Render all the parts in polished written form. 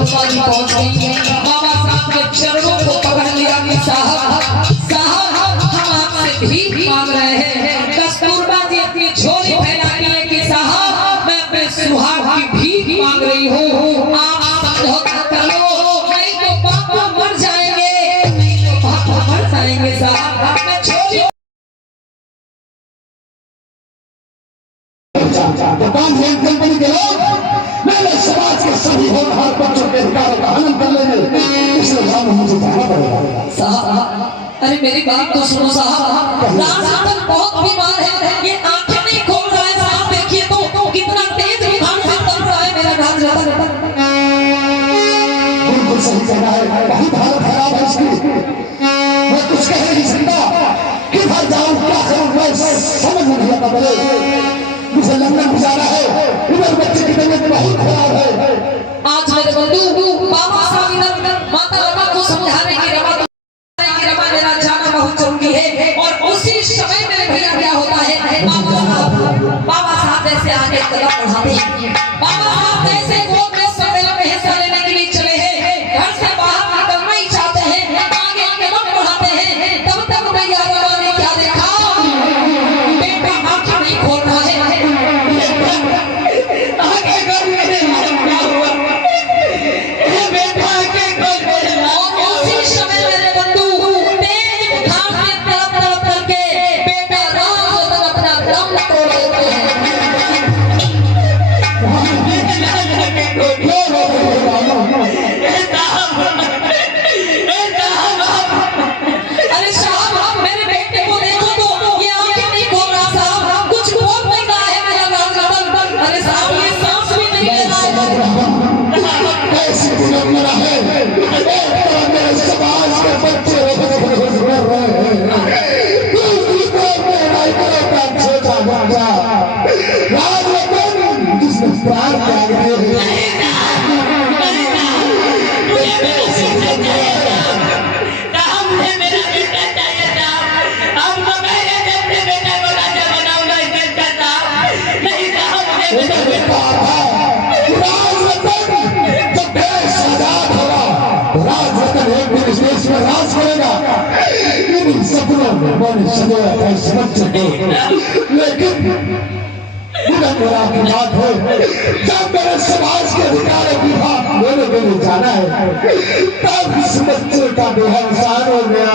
कस्तूरबा जी पहुंच गई। बाबा साहब के चरणों को पकड़ लिया कि साहब साहब हम आपसे भीख मांग रहे हैं। कस्तूरबा जी अपनी झोली फैलाती है कि साहब मैं अपने सुहाग की भीख मांग रही हूँ, आप समझौता कर लो, नहीं तो पापा मर जाएंगे, नहीं तो पापा मर जाएंगे साहब। मैं झोली कंपनी के लोग मेरे समाज के सभी होनहार बच्चों के अधिकारों का हनन कर लेंगे, इसलिए मुझे जाना पड़ेगा। साहब अरे मेरी बात तो सुनो साहब, राजरतन बहुत बीमार है, ये आंखें नहीं खोल रहा है साहब, देखिए तो कितना तेज बुखार से तप रहा है मेरा राजरतन। बिल्कुल सही कह रहा है, बहुत हालत खराब है इसकी, मैं कुछ कह नहीं सकता, किधर जाऊं क्या करूं मैं समझ नहीं आता। बोले मुझे लंदन जाना है, इधर बच्चे की तबीयत बहुत खराब है। आज मेरे बंधु बाबा साहब इधर माता रमा को समझा रहे कि रमा मेरा जाना बहुत जरूरी है, और उसी समय मेरे भैया क्या होता है, बाबा साहब जैसे आगे कदम बढ़ाते हैं, बाबा साहब जैसे गोद में सम्मेलन में हिस्सा लेने के लिए चले हैं, घर से बाहर निकलना ही चाहते हैं, आगे कदम बढ़ाते हैं, तब तक भैया रमा ने क्या देखा, बेटा आंखें नहीं खोल रहा है। राज करेगा इन सपनों में मैंने सजाया था इस बच्चे को, लेकिन मेरा बात है जब मेरे समाज के अधिकार की बात मेरे जाना है, तब इस बच्चे का देहांत हो गया।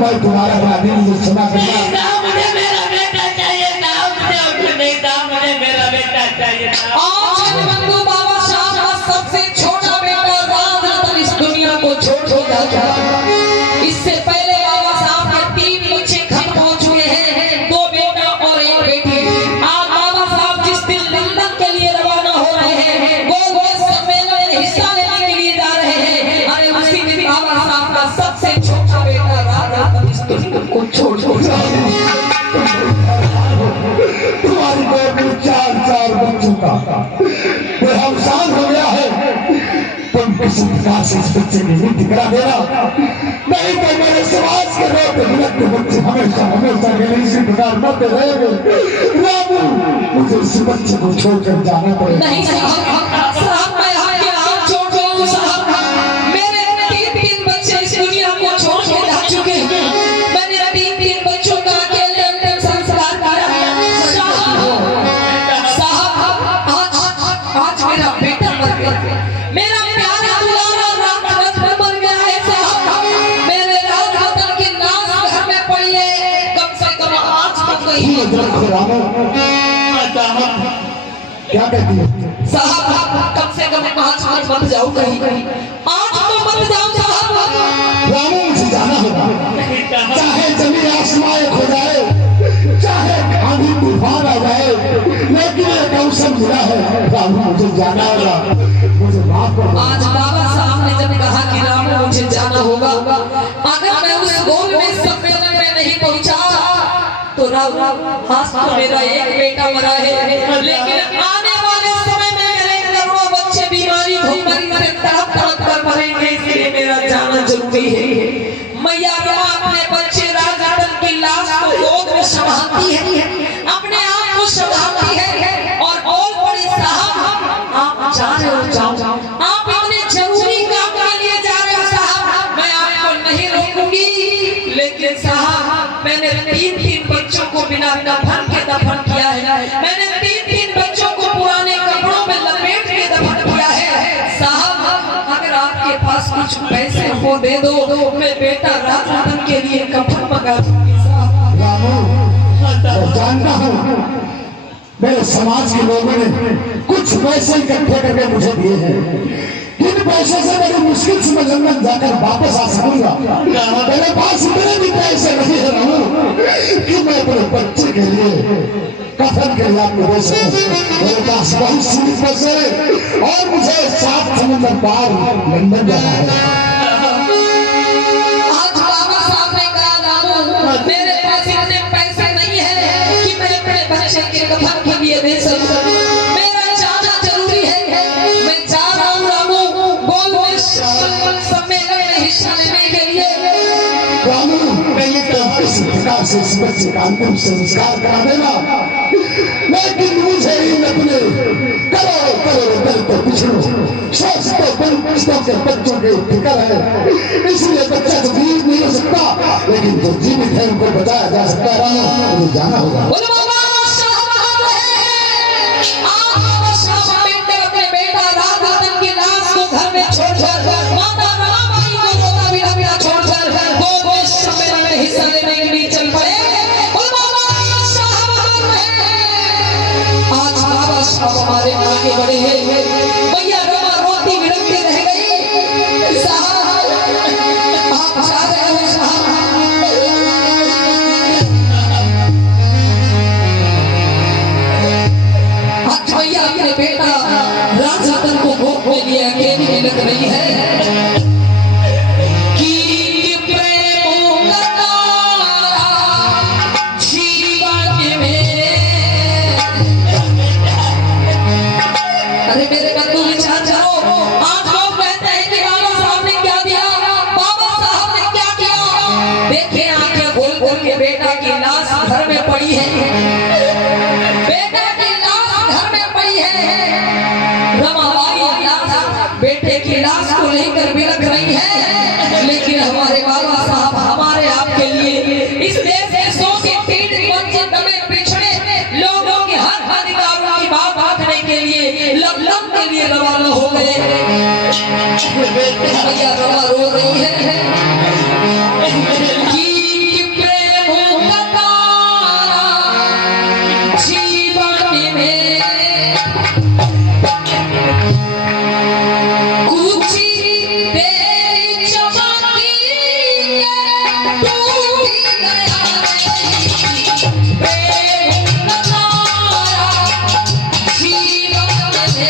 मैं तुम्हारा बात मुझे क्षमा करना, मुझे मेरा बेटा चाहिए था, मुझे नहीं था, मुझे मेरा बेटा चाहिए था। बाबा साहब का सबसे छोटा बेटा राजरतन इस दुनिया को छोड़ गया। इससे पहले बाबा साहब के 3 बच्चे खत्म हो चुके हैं, 2 बेटा और 1 बेटी। आज बाबा साहब जिस दिन लंदन के लिए रवाना हो रहे हैं, वो सम्मेलन में हिस्सा लेने के लिए जा रहे हैं, अरे उसी दिन बाबा साहब का सबसे छोटा बेटा राजरतन इस दुनिया को छोड़ गया। तुम्हारी गोद में 4 बच्चों का देहावसान हो गया है, तुम किसी प्रकार से इस बच्चे की नीति करा देना, नहीं तो मेरे समाज के रोते बिलखते बच्चे हमेशा हमेशा के लिए इसी प्रकार मरते रहेंगे। रामू मुझे इस बच्चे को छोड़कर जाना पड़ेगा। नहीं साहब मैं आपके हाथ छोड़ दूं साहब, मेरे 3 बच्चे इस दुनिया को छोड़ के जा चुके हैं, मैंने 3 बच्चों का अकेले अंतिम संस्कार किया। साहब आज मेरा बेटा मर गया, मेरा प्यारा दुलारा राजरतन मर गया है साहब, मेरे राजरतन की लाश घर में पड़ी है, कम से कम 8 बज गई है। क्या कहती है साहब कम से कम 5 मत जाओ कहीं, 8 तो मत जाओ साहब। रामू मुझे जाना होगा, चाहे जमीन आसमान खो जाए, चाहे आंधी तूफान आ जाए, लेकिन एक अवसर मिला है, रामू मुझे जाना होगा, मुझे माफ करो। आज बाबा साहब ने जब कहा कि रामू मुझे जाना होगा, अगर मैं उस गोल में सम्मेलन में नहीं पहुंचा तो रामू हाथ तो मेरा 1 बेटा मरा है, लेकिन आने वाले समय में मेरे करोड़ों बच्चे बीमारी भूखमरी से तड़प कर मरेंगे, इसलिए मेरा जाना जरूरी है। मैया रमा अपने बच्चे राजरतन की लाश को गोद में संभालती है, अपने आप को संभालती है, और बड़ी साहब आप जा रहे हो जाओ कफन के दफन किया है। मैंने 3 बच्चों को पुराने कपड़ों में लपेट के दफन किया है। साहब अगर आपके पास कुछ पैसे हो दे दो, मैं बेटा राजरतन के लिए कफन मंगा दूंगी। साहब रामू, मैं जानता हूँ मेरे समाज के लोगों ने कुछ पैसे इकट्ठे करके मुझे दिए हैं। इन पैसों से बड़ी मुश्किल से मैं लंदन जाकर वापस आ सकूंगा। मेरे पास इतने भी पैसे नहीं है रामू कि मैं अपने बच्चे के लिए कफन के लिए आपको दे सकूं। मेरे पास बहुत सीमित पैसे हैं और मुझे 7 समुद्र पार लंदन जाना है। आज बाबा साहब ने कहा रामू मेरे पास इतने पैसे नहीं है कि मैं अपने बच्चे के कफन के लिए दे सकूं। मेरा जाना जरूरी है। मैं जा रहा हूँ रामू गोल में सम्मेलन में हिस्सा लेने के लिए। रामू, पहले तो किसी प्रकार से इस बच्चे का अंतिम संस्कार करा देना, लेकिन मुझे इन अपने करोड़ों दलितों पिछड़ों शासकों बंदिशों के बच्चों की फिक्र है। इसलिए बच्चा तो जीवित नहीं हो सकता, लेकिन जो जीवित है उनको बचाया जा सकता है। रामू, मुझे जाना होगा। घर में छोड़कर माता रमाबाई को रोता बिना छोड़कर वो सम्मेलन में हिस्सा लेने के लिए चल पड़े। आज बाबा साहब हमारे आगे बढ़े हैं। भैया रमा रोती बिलखती रह गई। साहब आप जा रहे हो साहब। आज भैया अपने बेटा राजरतन को भोग में लिए अकेली लग रही है। अरे मेरे बंधु विचार करो। आज लोग कहते हैं कि बाबा साहब ने क्या दिया, बाबा साहब ने क्या किया। देखिए आंखें खोल खोल के बेटा की लाश घर में पड़ी है। बेटा की लाश घर में पड़ी है। रमाबाई लाश बेटे की लाश को लेकर बिलख रही है। लेकिन हमारे बाबा साहब हमारे आपके लिए इस देश के शोषित पीड़ित वंचित दबे पिछड़े लोगों की हर अधिकारों की बात रखने के लिए लंदन के लिए रवाना हो गए। भैया रमा रो रही है कि प्रेम का तारा जीवन में कुछ तेरी चमकी टूट गया। प्रेम का तारा जीवन में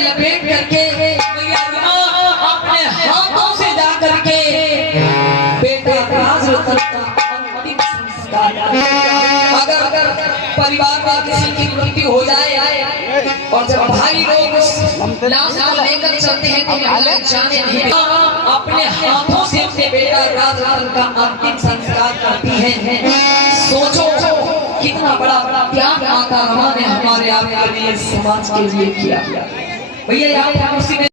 लपेट करके का अंतिम संस्कार। अगर परिवार में किसी की मृत्यु हो जाए और जब भाई लोग उस लाश को लेकर चलते हैं तो महिलाएं जाने नहीं देती, अपने हाथों से अपने बेटा राजरतन का अंतिम संस्कार करती है। सोचो कितना बड़ा त्याग माता रमा ने हमारे आपके लिए समाज के लिए किया। भैया यहाँ उसी में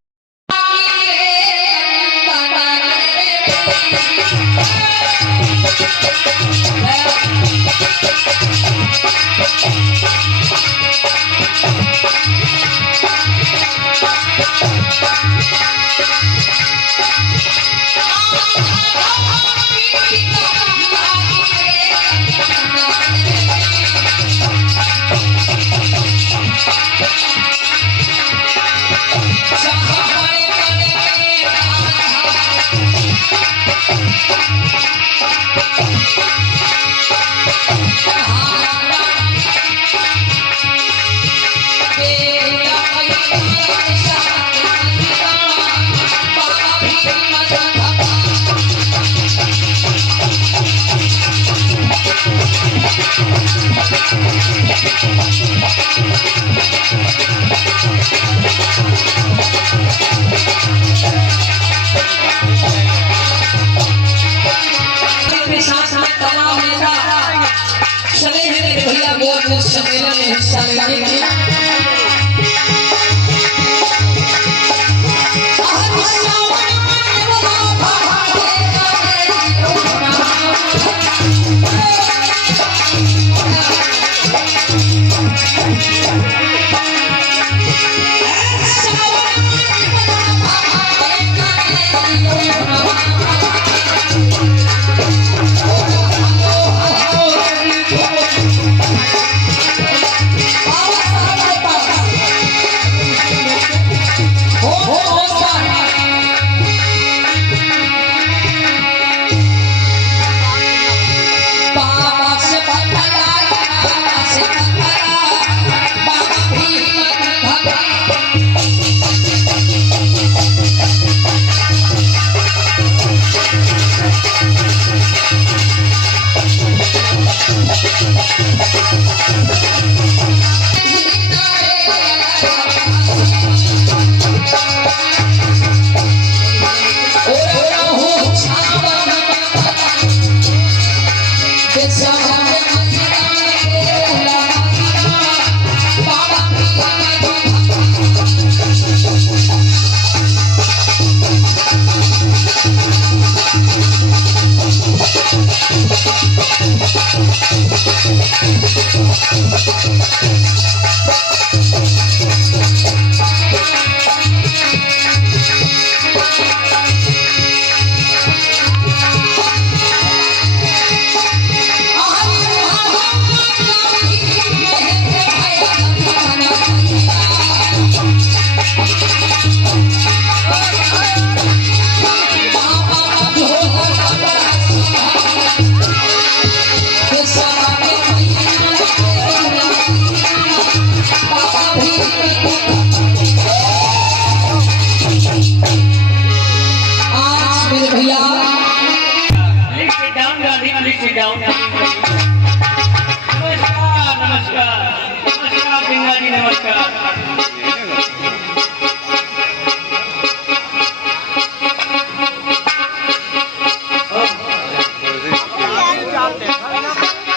सम्मेलन में हिस्सा लेने के लिए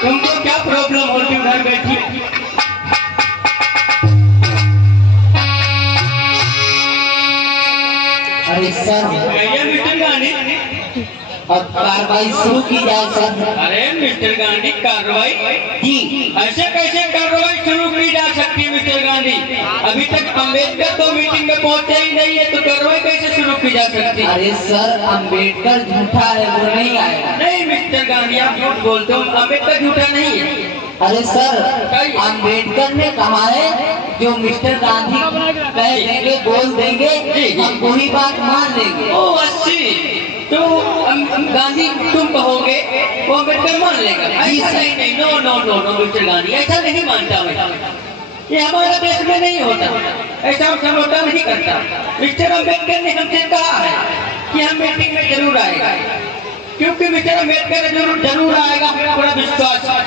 तुमको क्या प्रॉब्लम होती उधर बैठी? अरे सर ये मिस्टर गांधी, अब कार्रवाई शुरू की जाए सर। अरे मिस्टर गांधी कार्रवाई जी ऐसे कैसे कार्रवाई शुरू की जा सकती है मिस्टर गांधी? अभी तक अम्बेडकर तो मीटिंग में पहुंचे ही नहीं है, तो कार्रवाई कैसे शुरू की जा सकती है? अरे सर अम्बेडकर झूठा है, वो नहीं आएगा। नहीं मिस्टर गांधी आप झूठ बोलते हो, अम्बेडकर झूठा नहीं है। अरे सर अम्बेडकर ने कहा है जो मिस्टर गांधी कह देंगे बोल देंगे हम वही बात मान लेंगे। ओ अच्छी, तो गांधी तुम कहोगे वो अम्बेडकर मान लेगा? ऐसा नहीं, no no no no mister Gandhi, ऐसा नहीं मानता मैं। ये हमारे देश में नहीं होता, ऐसा समझौता नहीं करता। मिस्टर अम्बेडकर ने हमसे कहा है कि हम मीटिंग में जरूर आएगा, क्योंकि मिस्टर अम्बेडकर जरूर आएगा, मेरा बड़ा विश्वास है।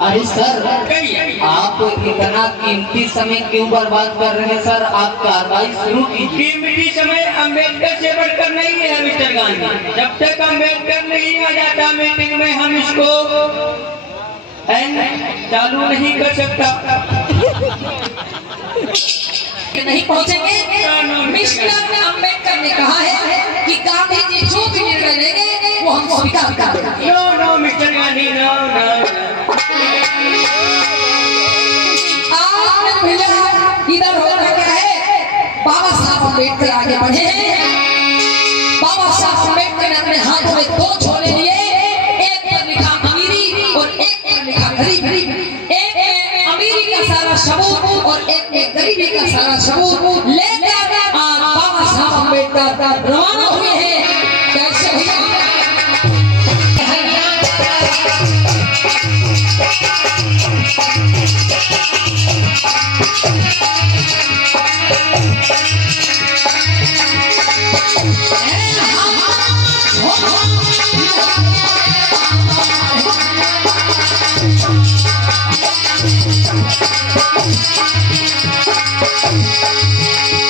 अरे सर, कहिए। आप इतना कीमती समय क्यों बर्बाद कर रहे हैं सर? आप कार्रवाई शुरू कीजिए। कीमती समय अम्बेडकर से बढ़कर नहीं है मिस्टर गांधी। जब तक अम्बेडकर नहीं आ जाता मीटिंग में, हम इसको चालू नहीं कर सकता। नहीं पहुंचेंगे। मिस्टर अम्बेडकर ने कहा है कि गांधी जी जो भी निर्णय लेंगे वो हम स्वीकार करेंगे। No no mister Gandhi, no no. इधर होना क्या है, बाबा साहब अम्बेडकर आगे बढ़े हैं। बाबा साहब अम्बेडकर ने अपने हाथ में दो छोले लिए, एक पर लिखा अमीरी और एक पर लिखा गरीबी। एक में अमीरी का सारा सबूत और एक में गरीबी का सारा सबूत लेकर बाबा साहब अम्बेडकर रवाना हुए हैं। कैसे भैया?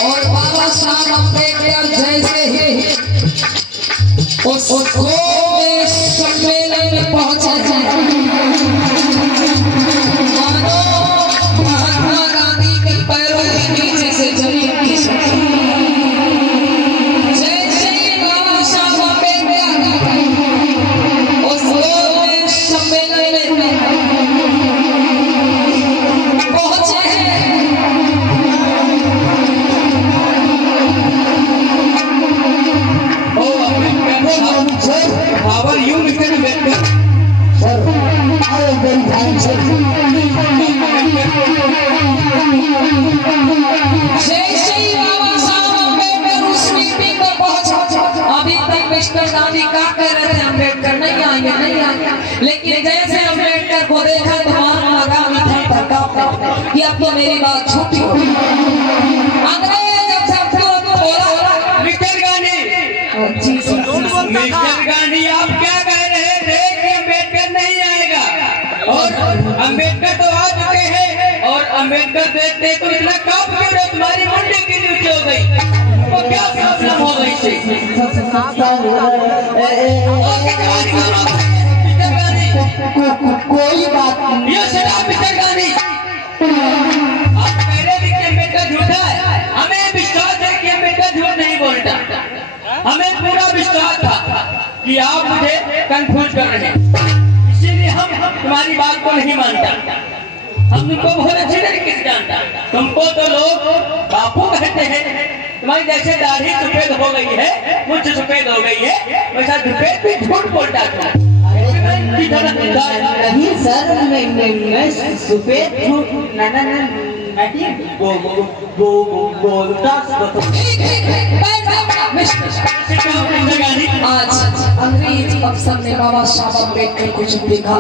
और बाबा साहब अम्बेडकर जैसे ही उस सम्मेलन में पहुंचे मानो महात्मा गांधी के पैरों के नीचे से जमीन की जैसे ही बाबा साहब अम्बेडकर उस सम्मेलन में पहुंचे हैं। How are you, Mr. Ambedkar? Sir, I am very fine, sir. जैसे ही बाबा साहब अम्बेडकर उस मीटिंग में पहुंचा, अभी तक मिस्टर गांधी क्या कह रहे थे, अम्बेडकर नहीं आएंगे, नहीं आएंगे। लेकिन जैसे अम्बेडकर को देखा तो महात्मा गांधी कि अब तो मेरी बात छूटी हो। अंग्रेज जब सबको बोला, मिस्टर गांधी, जी सर, मिस्टर गांधी आप क्या कह रहे थे कि अम्बेडकर नहीं आएगा, और अम्बेडकर तो आ चुके हैं, और अम्बेडकर देखते तो इतना कांप क्यों रहे? तुम्हारी मुंडी की नीचे हो गई, तो क्या प्रॉब्लम हो गई थी? मिस्टर गांधी, कोई बात नहीं। ये शराब मिस्टर गांधी, आप पहले भी कि अम्बेडकर झूठा है, हमें विश्वास है कि अम्बेडकर झूठ नहीं बोलता। हमें पूरा विश्वास था कि आप मुझे कंफ्यूज कर रहे हैं, इसीलिए हम तुम्हारी बात को नहीं मानता। हम तुमको बहुत अच्छी तरीके से जानता। तुमको तो लोग बापू कहते हैं, तुम्हारी जैसे दाढ़ी सफेद हो गई है, मुझ सफेद हो गई है, वैसा सफेद भी झूठ बोलता था। नहीं सर, मैं सफेद झूठ नहीं बोलता। आज अंग्रेज अफसर ने बाबा साहब अम्बेडकर को जब देखा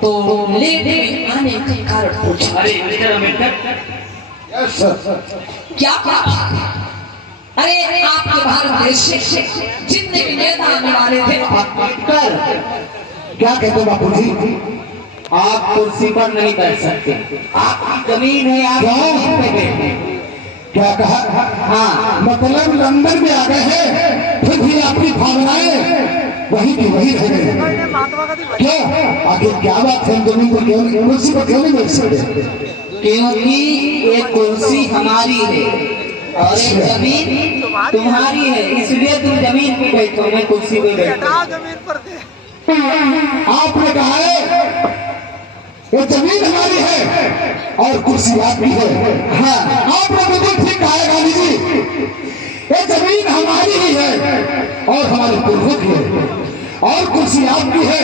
तो लेने में आने के कारण पूछा, अरे मिस्टर अम्बेडकर, Yes, sir. क्या बात है? अरे आपके भारत देश से जितने भी नेता आने वाले थे, अम्बेडकर, क्या कहते बापू जी? आप कुर्सी पर नहीं बैठ सकते, आपकी जमीन है, आप जमीन पे बैठे। क्या कहा? हाँ, मतलब लंदन में आ गए हैं, फिर भी आपकी भावनाएं वही की वही रह गई। क्या आखिर क्या बात है? जमीन को क्यों, कुर्सी को क्यों नहीं बैठ सकते? क्योंकि ये कुर्सी हमारी है और ये जमीन तुम्हारी है, इसलिए तुम जमीन पे बैठो, मैं कुर्सी पे बैठो। आपने कहा है ये जमीन हमारी है और कुर्सी आपकी है। हाँ, आपने बिल्कुल ठीक कहा है गांधी जी, ये जमीन हमारी ही है और हमारे पूर्वज की है और कुर्सी आपकी है।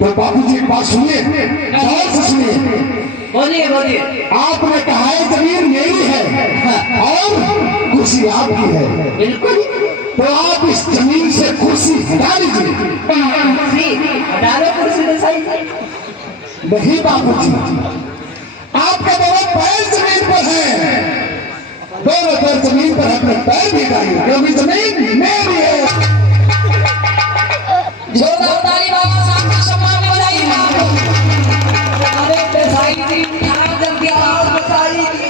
तो बापू जी बात सुनिए, गौर से सुनिए। बोलिए बोलिए। आपने कहा है जमीन मेरी है और कुर्सी आपकी है, बिल्कुल। तो आप इस जमीन से कुर्सी हटा लीजिए। हटा लो कुर्सी तो सही। नहीं बापू जी, आपका दोनों पैर जमीन पर है दोनों पैर जमीन पर अपने पैर भी डालिए, क्योंकि जमीन मेरी है। जोरदार ताली बाबा साहब के सम्मान में बजाइए। अरे बेसाई जी खराब जल की आवाज बेसाई जी।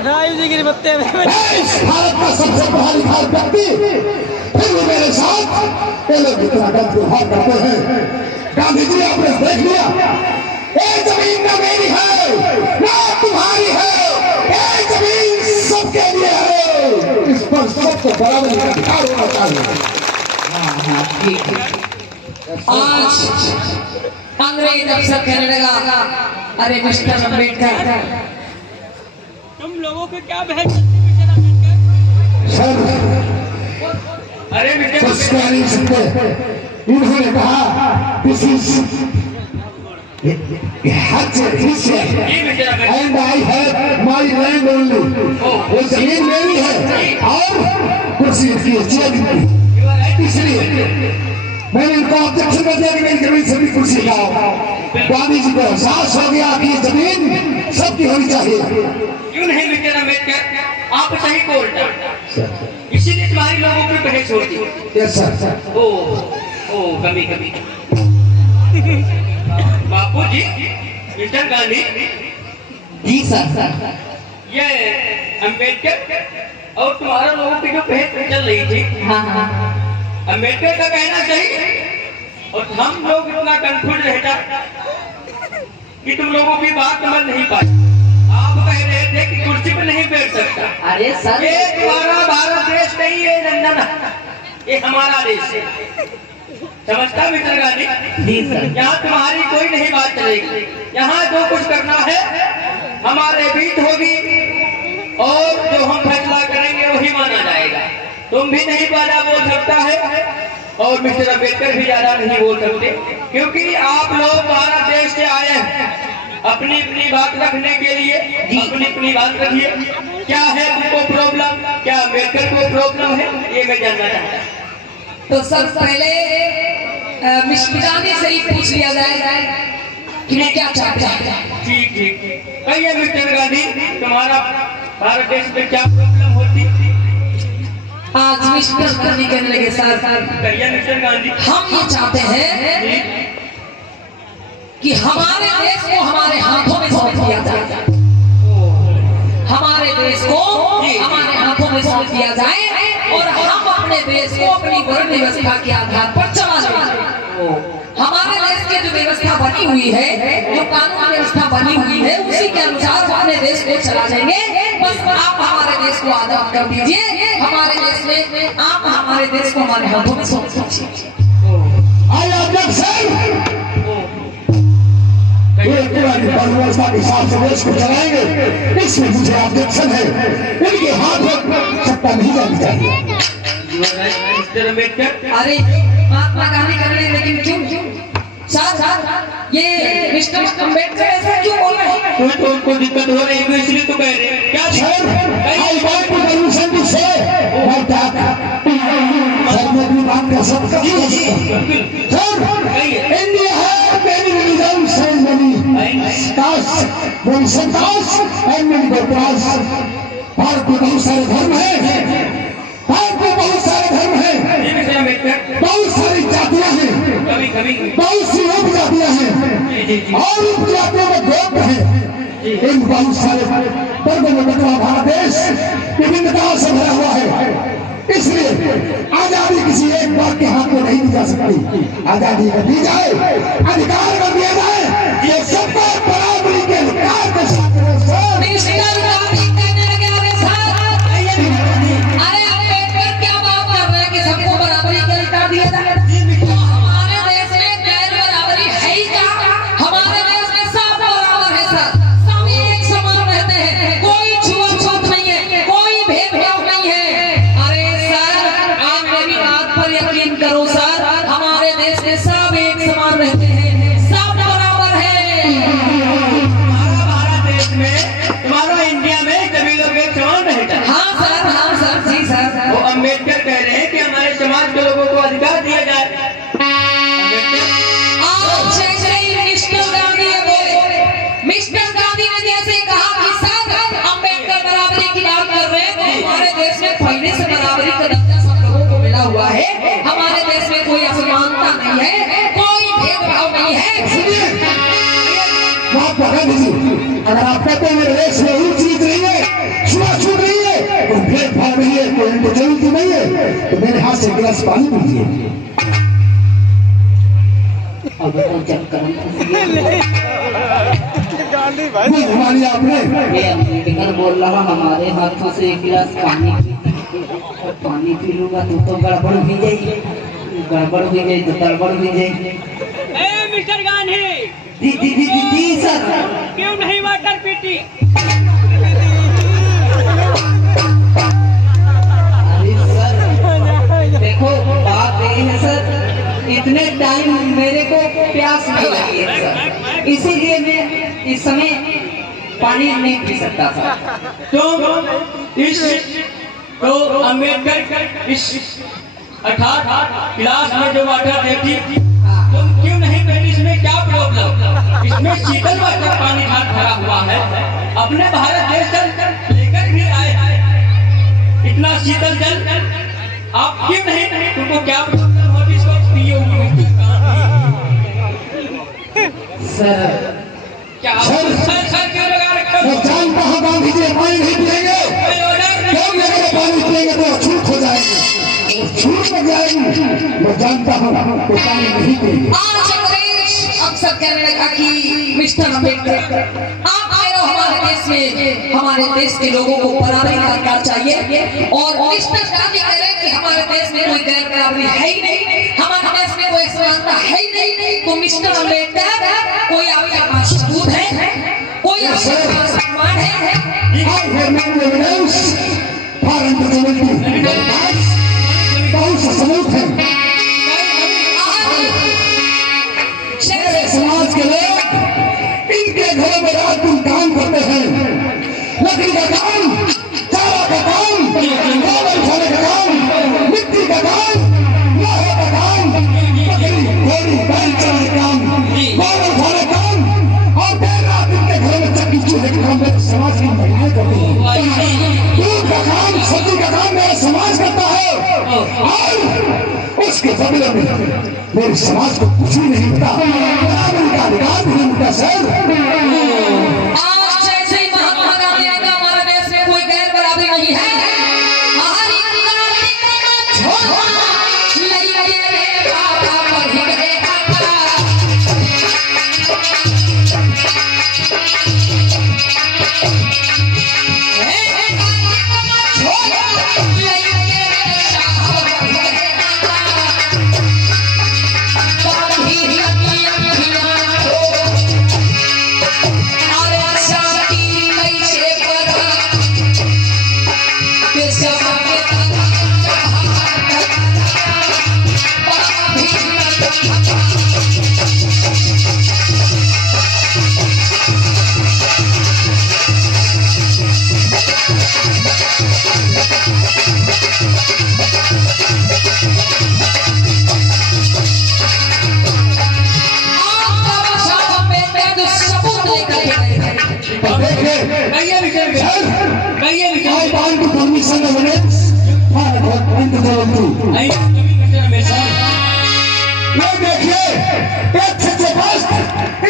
राजीव जी के बत्ते में इस भारत का सबसे पढ़ा लिखा व्यक्ति फिर भी मेरे साथ ये लोग इतना गलत व्यवहार करते हैं। गांधी जी आपने देख लिया, ये जमीन न मेरी है ना तुम्हारी है, ये जमीन सबके लिए है। इस पर सबको बराबरी का अधिकार होना चाहिए। आज अंग्रेज अफसर कहने लगा, अरे मिस्टर अम्बेडकर, तुम लोगों को क्या बहन मिस्टर अम्बेडकर? सर अरे मिस्टर कुछ कह नहीं सकते। इन्होंने कहा this is and I have my land only. वो जमीन मेरी है और कुर्सी की है, इसलिए मैंने इनको ऑब्जेक्शन कर दिया कि मेरी जमीन सभी कुर्सी का। गांधी जी को एहसास हो गया कि ये जमीन सबकी होनी चाहिए। क्यों नहीं मिस्टर अम्बेडकर, आप सही को उल्टा, इसीलिए तुम्हारी लोगों की बहस होती। Yes sir. ओ कभी कभी बापू जी, मिस्टर गांधी जी सर। ये अम्बेडकर और तुम्हारा लोगों की जो बहस चल रही थी, हाँ, अम्बेडकर का कहना सही और हम लोग इतना कंफ्यूज रहता कि तुम लोगों की बात समझ नहीं पाई। आप कह रहे थे कि कुर्सी पर नहीं बैठ सकता। अरे सर, ये तुम्हारा भारत देश नहीं है लंदन, ये हमारा देश है। समझता मिस्टर गांधी? जी सर। यहाँ तुम्हारी कोई नहीं बात चलेगी। यहाँ जो कुछ करना है हमारे बीच होगी और जो हम फैसला करेंगे वही माना जाएगा। तुम भी नहीं ज्यादा बोल सकता है और मिस्टर अम्बेडकर भी ज्यादा नहीं बोल सकते, क्योंकि आप लोग भारत देश से आए हैं अपनी अपनी बात रखने के लिए। अपनी अपनी बात रखिए। क्या है तुमको प्रॉब्लम, क्या अम्बेडकर को प्रॉब्लम है, ये मैं जानना चाहता हूँ। तो सर पहले मिस्टर गांधी से ही पूछ लिया जाए कि वो क्या चाहते हैं। ठीक कहिए मिस्टर गांधी, तुम्हारा भारत देश में क्या प्रॉब्लम होती? आज मिस्टर गांधी कहने लगे, सर कहिए मिस्टर गांधी। हम ये चाहते हैं कि हमारे देश को हमारे हाथों में सौंप दिया जाए। हमारे देश को हमारे हाथों में सौंप दिया जाए और हम अपने देश को अपनी वर्ण व्यवस्था के आधार पर चला लें। हमारे देश की जो व्यवस्था बनी हुई है, जो कानून व्यवस्था बनी हुई है, उसी के अनुसार अपने देश को चला लेंगे। बस आप हमारे देश को आजाद कर दीजिए। हमारे देश में आप हमारे देश को हमारे हाथों में सौंप दीजिए। व्यवस्था के हिसाब से देश को चलाएंगे, इसमें मुझे ऑब्जेक्शन है। इनके हाथ में सत्ता नहीं जानी चाहिए। मिस्टर अम्बेडकर, अरे महात्मा गांधी कर रहे हैं, लेकिन क्यों साथ ये मिस्टर अम्बेडकर ऐसा क्यों बोल रहे हैं? तो उनको दिक्कत हो रही है इसलिए तो कह रहे हैं। क्या I want to permission to say sir, मैं अपनी बात कर सकता हूं? सर, इंडिया है मेरी रिलीजन्स एंड मेनी कास्ट, मेरी संकास्ट एंड मेरी गोत्रास। भारत में बहुत सारे धर्म हैं, भारत में बहुत सारे धर्म हैं, बहुत सारी जातियां हैं, बहुत सी उपजातियां हैं और उपजातियों में गोत्र हैं। इन बहुत सारे वर्गों में बटा भारत देश विभिन्नताओं से भरा हुआ है। इसलिए आजादी किसी एक बात के हाथ में नहीं दी जा सकती। आजादी अगर दी जाए, अधिकार कर दिया जाए, ये सबको बराबरी के अधिकार के साथ अरे अम्बेडकर क्या बात कर रहे हैं कि सबको बराबरी का अधिकार दिया जाए? हमारे देश में गैर बराबरी है ही क्या? हमारे देश में सब बराबर है सर, सभी एक समान रहते हैं, कोई छुआछूत नहीं है, कोई भेदभाव नहीं है। अरे सर आप मेरी बात पर यकीन करो सर, हमारे देश में सब एक समान रहते हैं, सब बराबर है। हमारा भारत देश में, तुम्हारा इंडिया में सभी लोग एक समान रहता है। हाँ सर, जी सर। वो अम्बेडकर कह रहे हैं कि हमारे समाज के लोगों को अधिकार दिया जाए। आप जैसे ही मिस्टर गांधी बोले, मिस्टर गांधी ने जैसे कहा से बराबरी का दर्जा सब लोगों को मिला हुआ है। हमारे देश में कोई असमानता नहीं है, कोई भेदभाव नहीं है। बात बता दीजिए, अगर आप कहते हैं मेरे देश में ऊंच नीच नहीं है, छुआछूत नहीं है, कोई भेदभाव नहीं है, कोई इनको जरूरत नहीं है, तो मेरे हाथ से गिलास पानी पीजिए। अब तो जब करम हमारी आपने ये अम्बेडकर बोल रहा हमारे हाथों से एक गिलास पानी और पानी पी लूंगा तो गड़बड़ भी जाएगी, गड़बड़ भी जाए तो गड़बड़ भी जाएगी। ए मिस्टर गांधी, जी सर। क्यों नहीं वाटर पीती? अरे सर देखो बात ये है सर, इतने टाइम मेरे को प्यास नहीं लगी है सर, इसीलिए मैं इस समय पानी नहीं पी सकता था। तो अम्बेडकर इस 18 क्लास में जो वाटर देती, तुम क्यों नहीं पीती? इसमें क्या प्रॉब्लम? इसमें शीतल वाटर पानी भरा हुआ है, अपने भारत देश से लेकर भी आए इतना शीतल जल, आप क्यों नहीं? तुमको क्या प्रॉब्लम होती? इसको पियो। सर क्या सर क्यों लगा रखा? मैं जानता हूँ गांधी जी पानी नहीं पिएंगे, क्योंकि अगर पानी पिएंगे तो छूट हो जाएगी, छूट हो जाएगी। मैं जानता हूँ कि पानी नहीं पिएंगे। आज अंग्रेज अक्सर कहने लगा कि मिस्टर अम्बेडकर, आप आए हो हमारे देश में, हमारे देश के लोगों को बराबरी का अधिकार चाहिए। और मिस्टर गांधी कह रहे हैं कि हमारे देश में कोई गैर बराबरी है ही नहीं, हमारे देश में कोई असमानता है ही नहीं। तो मिस्टर अम्बेडकर, कोई आपके पास सबूत है? कोई आपके पास प्रमाण है? बहुत सा सबूत है। समाज के लोग इनके घरों में रात दिन काम करते हैं, लकड़ी का काम, चारा का काम, गोबर उठाने का काम, मिट्टी का काम, लोहे का काम, बकरी घोड़ी बैल चलाने का काम, गोबर उठाने का काम, और देर रात इनके घरों में चक्की चूल्हे का काम मेरे समाज की महिलाएं करती हैं। दूध का काम, सब्जी का काम मेरा समाज करता है, और उसके बदले में मेरे समाज को कुछ भी नहीं मिलता, बराबरी का अधिकार भी नहीं मिलता। सर आज जैसे ही महात्मा गांधी ने कहा हमारे देश में कोई गैर बराबरी नहीं है, हमारी क्रांति का छोड़ो, लइके बाबा पर ही रहेगा।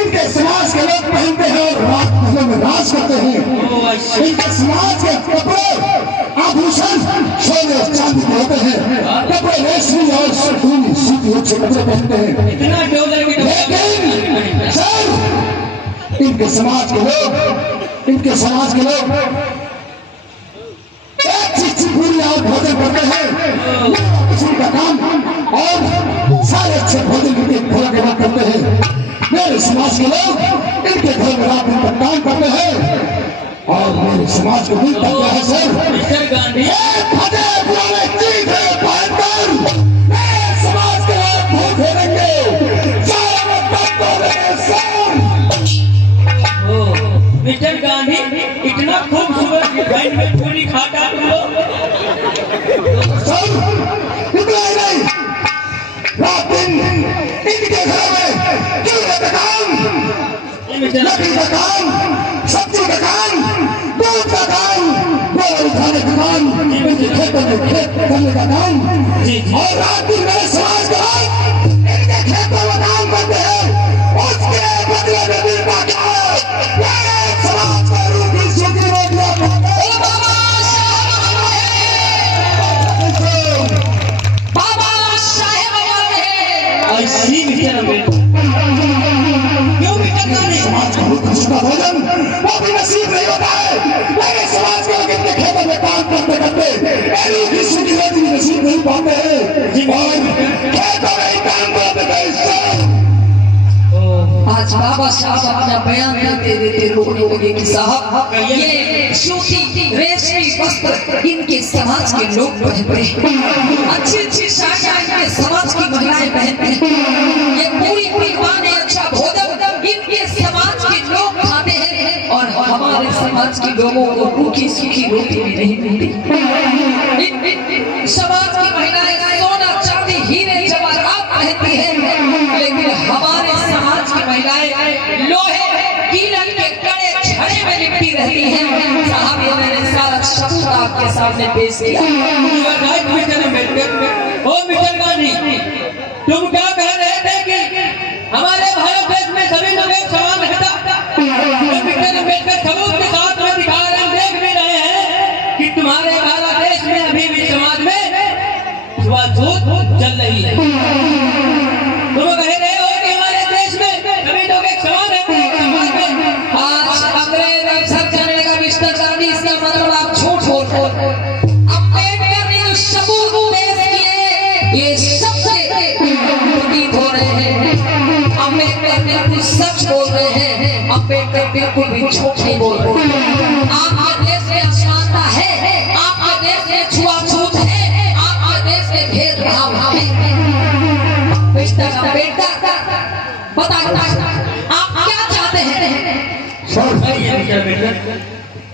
इनके समाज के लोग पहनते हैं और रात महलों में राज करते हैं। इनके समाज के कपड़े आभूषण सोने और चांदी के होते हैं, कपड़े रेशमी और सूती सूती अच्छे कपड़े पहनते हैं। लेकिन सर इनके समाज के लोग पूरी और भोजन करते हैं, किसी का काम और सारे अच्छे भोजन करके भोला के बाद करते हैं। मेरे समाज के लोग इनके घर में रात दिन काम करते हैं और मेरे समाज को मिलता क्या है सर? मिस्टर गांधी, पुराने चीज़ पहनकर मेरे समाज के लोग भूखे रहेंगे, मिस्टर गांधी इतना खूबसूरत डिजाइन में पूरी खाता तुम लोग। इतना ही नहीं, रात दिन इनके घर में चूल्हे का काम, लकड़ी का काम, सब्जी का काम, दूध का काम, गोबर उठाने का काम, के खेतों में खेत करने का काम और रात दिन मेरे समाज के लोग इनके खेतों में काम करते हैं, उसके बदले में मिलता क्या है? मेरे समाज में रूखी सूखी रोटियां खाते हैं। बाबा साहेब ऐसी मिस्टर अम्बेडकर क्यों मिस्टर गांधी समाज का रूखी सूखा भोजन वो भी नसीब नहीं होता है। मेरे समाज के लोग इनके खेतों में काम करते करते रूखी सूखी रोटी नसीब नहीं पाते हैं और खेतों में ही काम करते हैं। आज बाबा साहब अपना बयान देते देते रोने लगे कि साहब ये सूती रेशमी वस्त्र इनके समाज के लोग पहनते हैं, अच्छी अच्छी साड़ियाँ इनके समाज की महिलाएं पहनती हैं, ये पूरी पकवाने अच्छा भोजन इनके समाज के लोग खाते हैं और हमारे समाज के लोगों को भूखी सूखी रोटी भी नहीं मिलती। समाज की महिलाएं सोना चांदी हीरे जवाहरात पहनती हैं, लेकिन हमारे समाज की महिलाएं लोहे कीलन के कड़े छड़े में लिपटी रहती हैं। साहब ये मैंने सारा सबूत आपके सामने पेश किया। मिस्टर अम्बेडकर, ओ मिस्टर गांधी, तुम क्या कह रहे थे कि हमारे भारत देश में सभी लोग एक समान रहता? तो मिस्टर अम्बेडकर सबूत के साथ में दिखा रहे हैं, देख भी रहे हैं कि तुम्हारे भारत देश में अभी भी समाज में छुआछूत चल रही है। तुम कह रहे हो कि हमारे देश में सभी लोग एक समान रहते हैं समाज में। आज अंग्रेज अफसर करने लगा मिस्टर गांधी, इसका मतलब आप झूठ बोलते हो। अम्बेडकर ने जो सबूत पेश किए ये सबसे प्रतीत हो रहे हैं। अम्बेडकर बिल्कुल सच बोल रहे हैं, अम्बेडकर बिल्कुल भी झूठ नहीं बोल रहे। आपके देश में असमानता है, आपके देश में छुआछूत है, आपके देश में भेदभाव है। मिस्टर अम्बेडकर बताइए आप क्या चाहते हैं?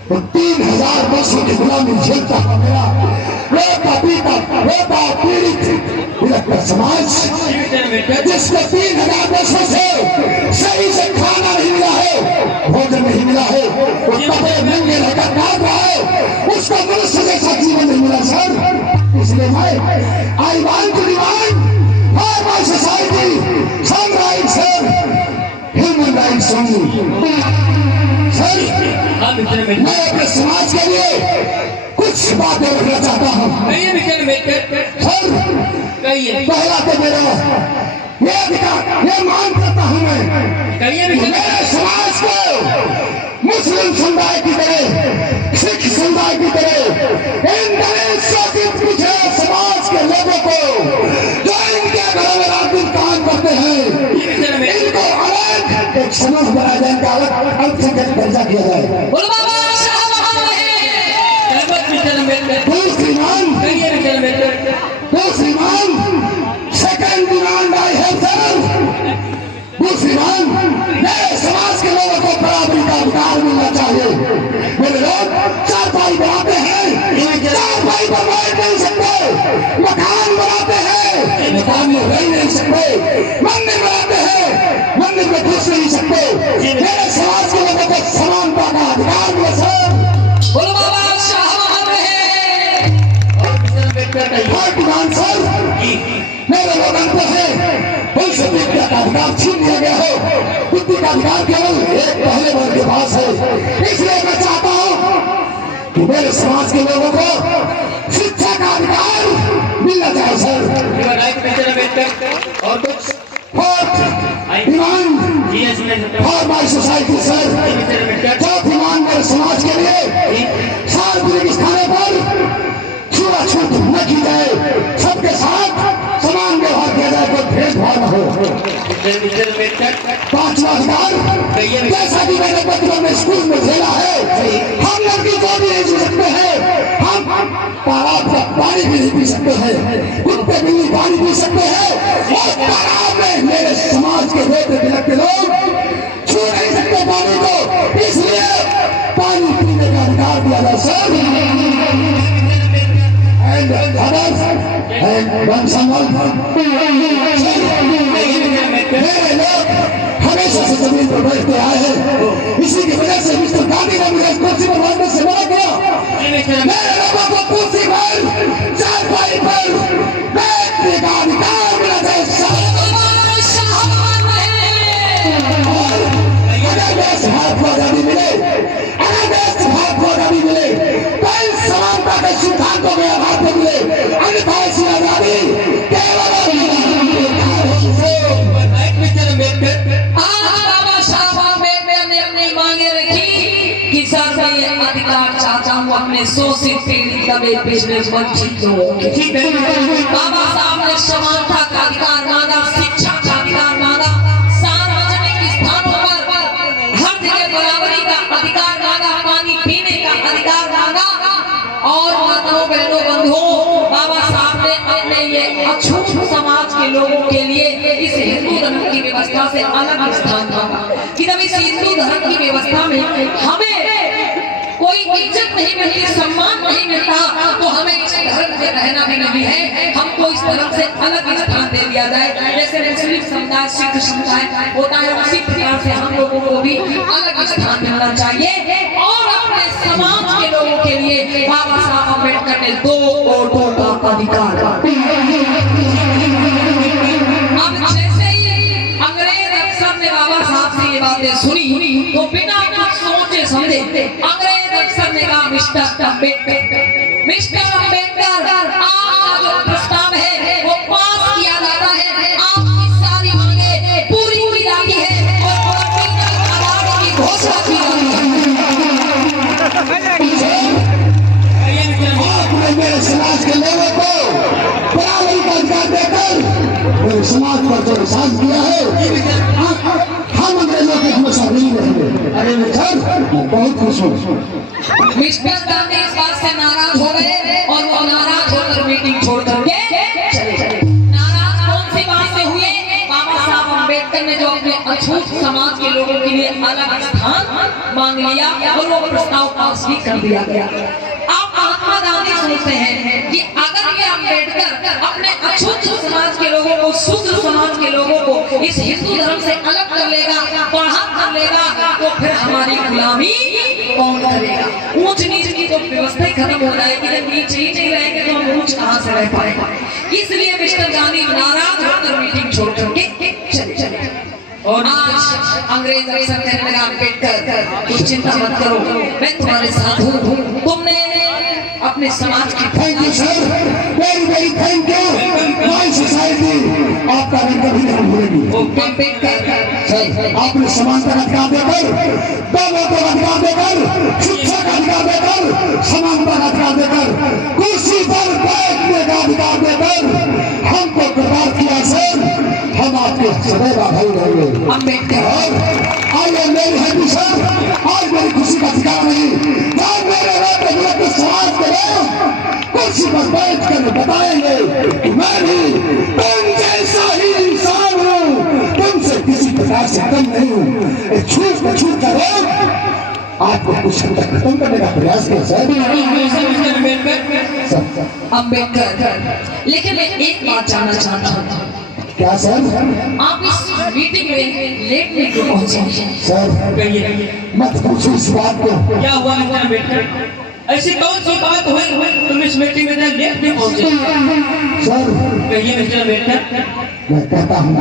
तो 3000 वर्षों की गुलामी झेलता था मेरा रोता पीता रोता पीड़ित विलखता समाज, जिसको 3000 वर्षों से सही से खाना नहीं मिला है, भोजन नहीं मिला है, वो कपड़े महंगे रहकर काट रहा है, उसको मनुष्य जैसा जीवन नहीं मिला सर। इसलिए मैं I want to demand for my society some rights human rights only. Sir मैं अपने समाज के लिए कुछ बातें रखना चाहता हूँ। सर पहला तो मेरा ये अधिकार ये मांग करता हूँ मैं मेरे समाज को मुस्लिम समुदाय की तरह सिख समुदाय की तरह इन दलित शोषित पिछड़े समाज के लोगों को जो इनके घरों में रात दिन काम करते हैं इनको अलग एक समाज बनाया जाए, इनका अलग अल्पसंख्यक दर्जा दिया जाए। दूसरी मांग सेकंड डिमांड आई है सर। दूसरी मांग मेरे समाज के लोगों को बराबरी का अधिकार मिलना चाहिए। मेरे लोग चारपाई बनाते हैं, चारपाई पर बैठ नहीं सकते, मकान बनाते हैं, मकान में रह नहीं सकते, मंदिर बनाते हैं, मंदिर में घुस नहीं सकते। मेरे समाज के लोगों को समानता का अधिकार मिले सर। सर मेरे लोग अनपढ़ हैं, उनसे विद्या का अधिकार छीन लिया गया है, बुद्धि का अधिकार केवल एक पहले वर्ग के पास है। इसलिए मैं चाहता हूँ कि मेरे समाज के लोगों को शिक्षा का अधिकार मिलना चाहिए सर। और कुछ demand for my society sir. चौथी मांग मेरे समाज के लिए सार्वजनिक स्थानों पर छूआछूत न की जाए, सबके साथ समान व्यवहार किया जाए, कोई भेदभाव न हो। पांचवा अधिकार जैसा कि मैंने बचपन में स्कूल में झेला है, हम लड़की को भी नहीं छू सकते हैं, हम तालाब का पानी भी नहीं पी सकते हैं, कुत्ते बिल्ली पानी पी सकते हैं और तालाब में मेरे समाज के रोते बिलखते लोग छू नहीं सकते पानी को। इसलिए पानी पीने का अधिकार दिया जाए sir. And others and one someone मेरे लोग हमेशा से जमीन पर बैठते आए हैं, इसी की वजह से मिस्टर गांधी ने मुझे कुर्सी पर बैठने से मना किया। मेरे लोगों को कुर्सी पर अधिकार चाहता हूँ अपने शोषित पीड़ित दबे पिछले वंचित लोगों के। बाबा साहब ने समानता का अधिकार मांगा, शिक्षा का अधिकार मांगा, सार्वजनिक स्थानों पर हर जगह बराबरी का अधिकार मांगा, पानी पीने का अधिकार मांगा। और माताओं बहनों बंधुओं, बाबा साहब ने अपने ये अछूत समाज के लोगों के लिए इस हिंदू धर्म की व्यवस्था से अलग स्थान मांगा कि जब इस हिंदू धर्म की व्यवस्था में हमें कोई इज्जत नहीं मिलती, सम्मान नहीं मिलता, तो हमें इस धर्म से रहना भी नहीं है, हमको इस धर्म से अलग स्थान दे दिया जाए। जैसे मुस्लिम समुदाय, सिख समुदाय होता है, उसी प्रकार से हम लोगों को भी अलग स्थान मिलना चाहिए। और अपने समाज के लोगों के लिए बाबा साहब अम्बेडकर ने 2 वोटों का अधिकार। अब जैसे ही अंग्रेज अफसर ने बाबा साहब से ये बातें सुनी तो बिना कुछ सोचे समझे अंग्रेज अफसर ने कहा, मिस्टर अम्बेडकर, आपका जो प्रस्ताव है वो पास किया जाता है, आपकी सारी मांगे पूरी की जाती है और आजादी की घोषणा की जाती है। आपने मेरे समाज के लोगों को बराबरी का अधिकार देकर मेरे समाज पर जो एहसान किया है, हम अंग्रेजों के हमेशा नहीं रहेंगे। अरे मैं बहुत खुश हूँ। मिस्टर गांधी इस बात से नाराज हो गए और वो नाराज होकर मीटिंग छोड़ करके चले गए। नाराज कौन सी बात से हुए? बाबा साहब अम्बेडकर ने जो अपने अछूत समाज के लोगों के लिए अलग स्थान मांग लिया और वो प्रस्ताव पास भी कर दिया गया। आप महात्मा गांधी सोचते हैं कि अगर ये अम्बेडकर अपने अछूत समाज के लोगों को, शूद्र समाज के लोगों को इस हिंदू धर्म से अलग कर लेगा, पढ़ा कर लेगा, तो फिर हमारी गुलामी कौन करेगा? ऊंच नीच की तो व्यवस्था ही खत्म हो जाएगी। जब नीचे ही नहीं रहेंगे तो हम ऊंच कहां से रह पाएंगे? इसलिए मिस्टर गांधी नाराज होकर मीटिंग छोड़ करके चले। और आज अंग्रेज अफसर कहने लगा, अम्बेडकर कुछ चिंता मत करो, मैं तुम्हारे साथ हूँ, तुमने अपने समाज की। Thank you sir, very very thank you. My society आपका रंग कभी नहीं भूलेगी। सर, आपने समानता का अधिकार देकर, दोनों को अधिकार देकर, शिक्षा का अधिकार देकर, समानता का अधिकार देकर, कुर्सी पर बैठने का अधिकार देकर हमको प्रदान किया सर। हम आपके सदैव आभारी रहेंगे अम्बेडकर। आइए मेरी हैप्पी सर, आज मेरी खुशी का अधिकार नहीं, मेरे समाज के लोग कुर्सी पर बैठ कर बताएंगे कि मैं भी तुम जैसा ही इंसान हूँ, तुमसे किसी प्रकार से कम नहीं हूँ। छूट को छूट करो, आपको कुछ खत्म करने का प्रयास किया सर। अम्बेडकर, लेकिन मैं एक बात जानना चाहता हूँ। क्या सर? आप इस मीटिंग में लेट में क्यों पहुंचे? सर मत पूछो इस बात को। क्या हुआ मिस्टर अम्बेडकर? ऐसी कौन सी बात हुई तुम इस मीटिंग में लेट क्यों पहुंचे? सर कहिए मिस्टर अम्बेडकर। मैं कहता हूँ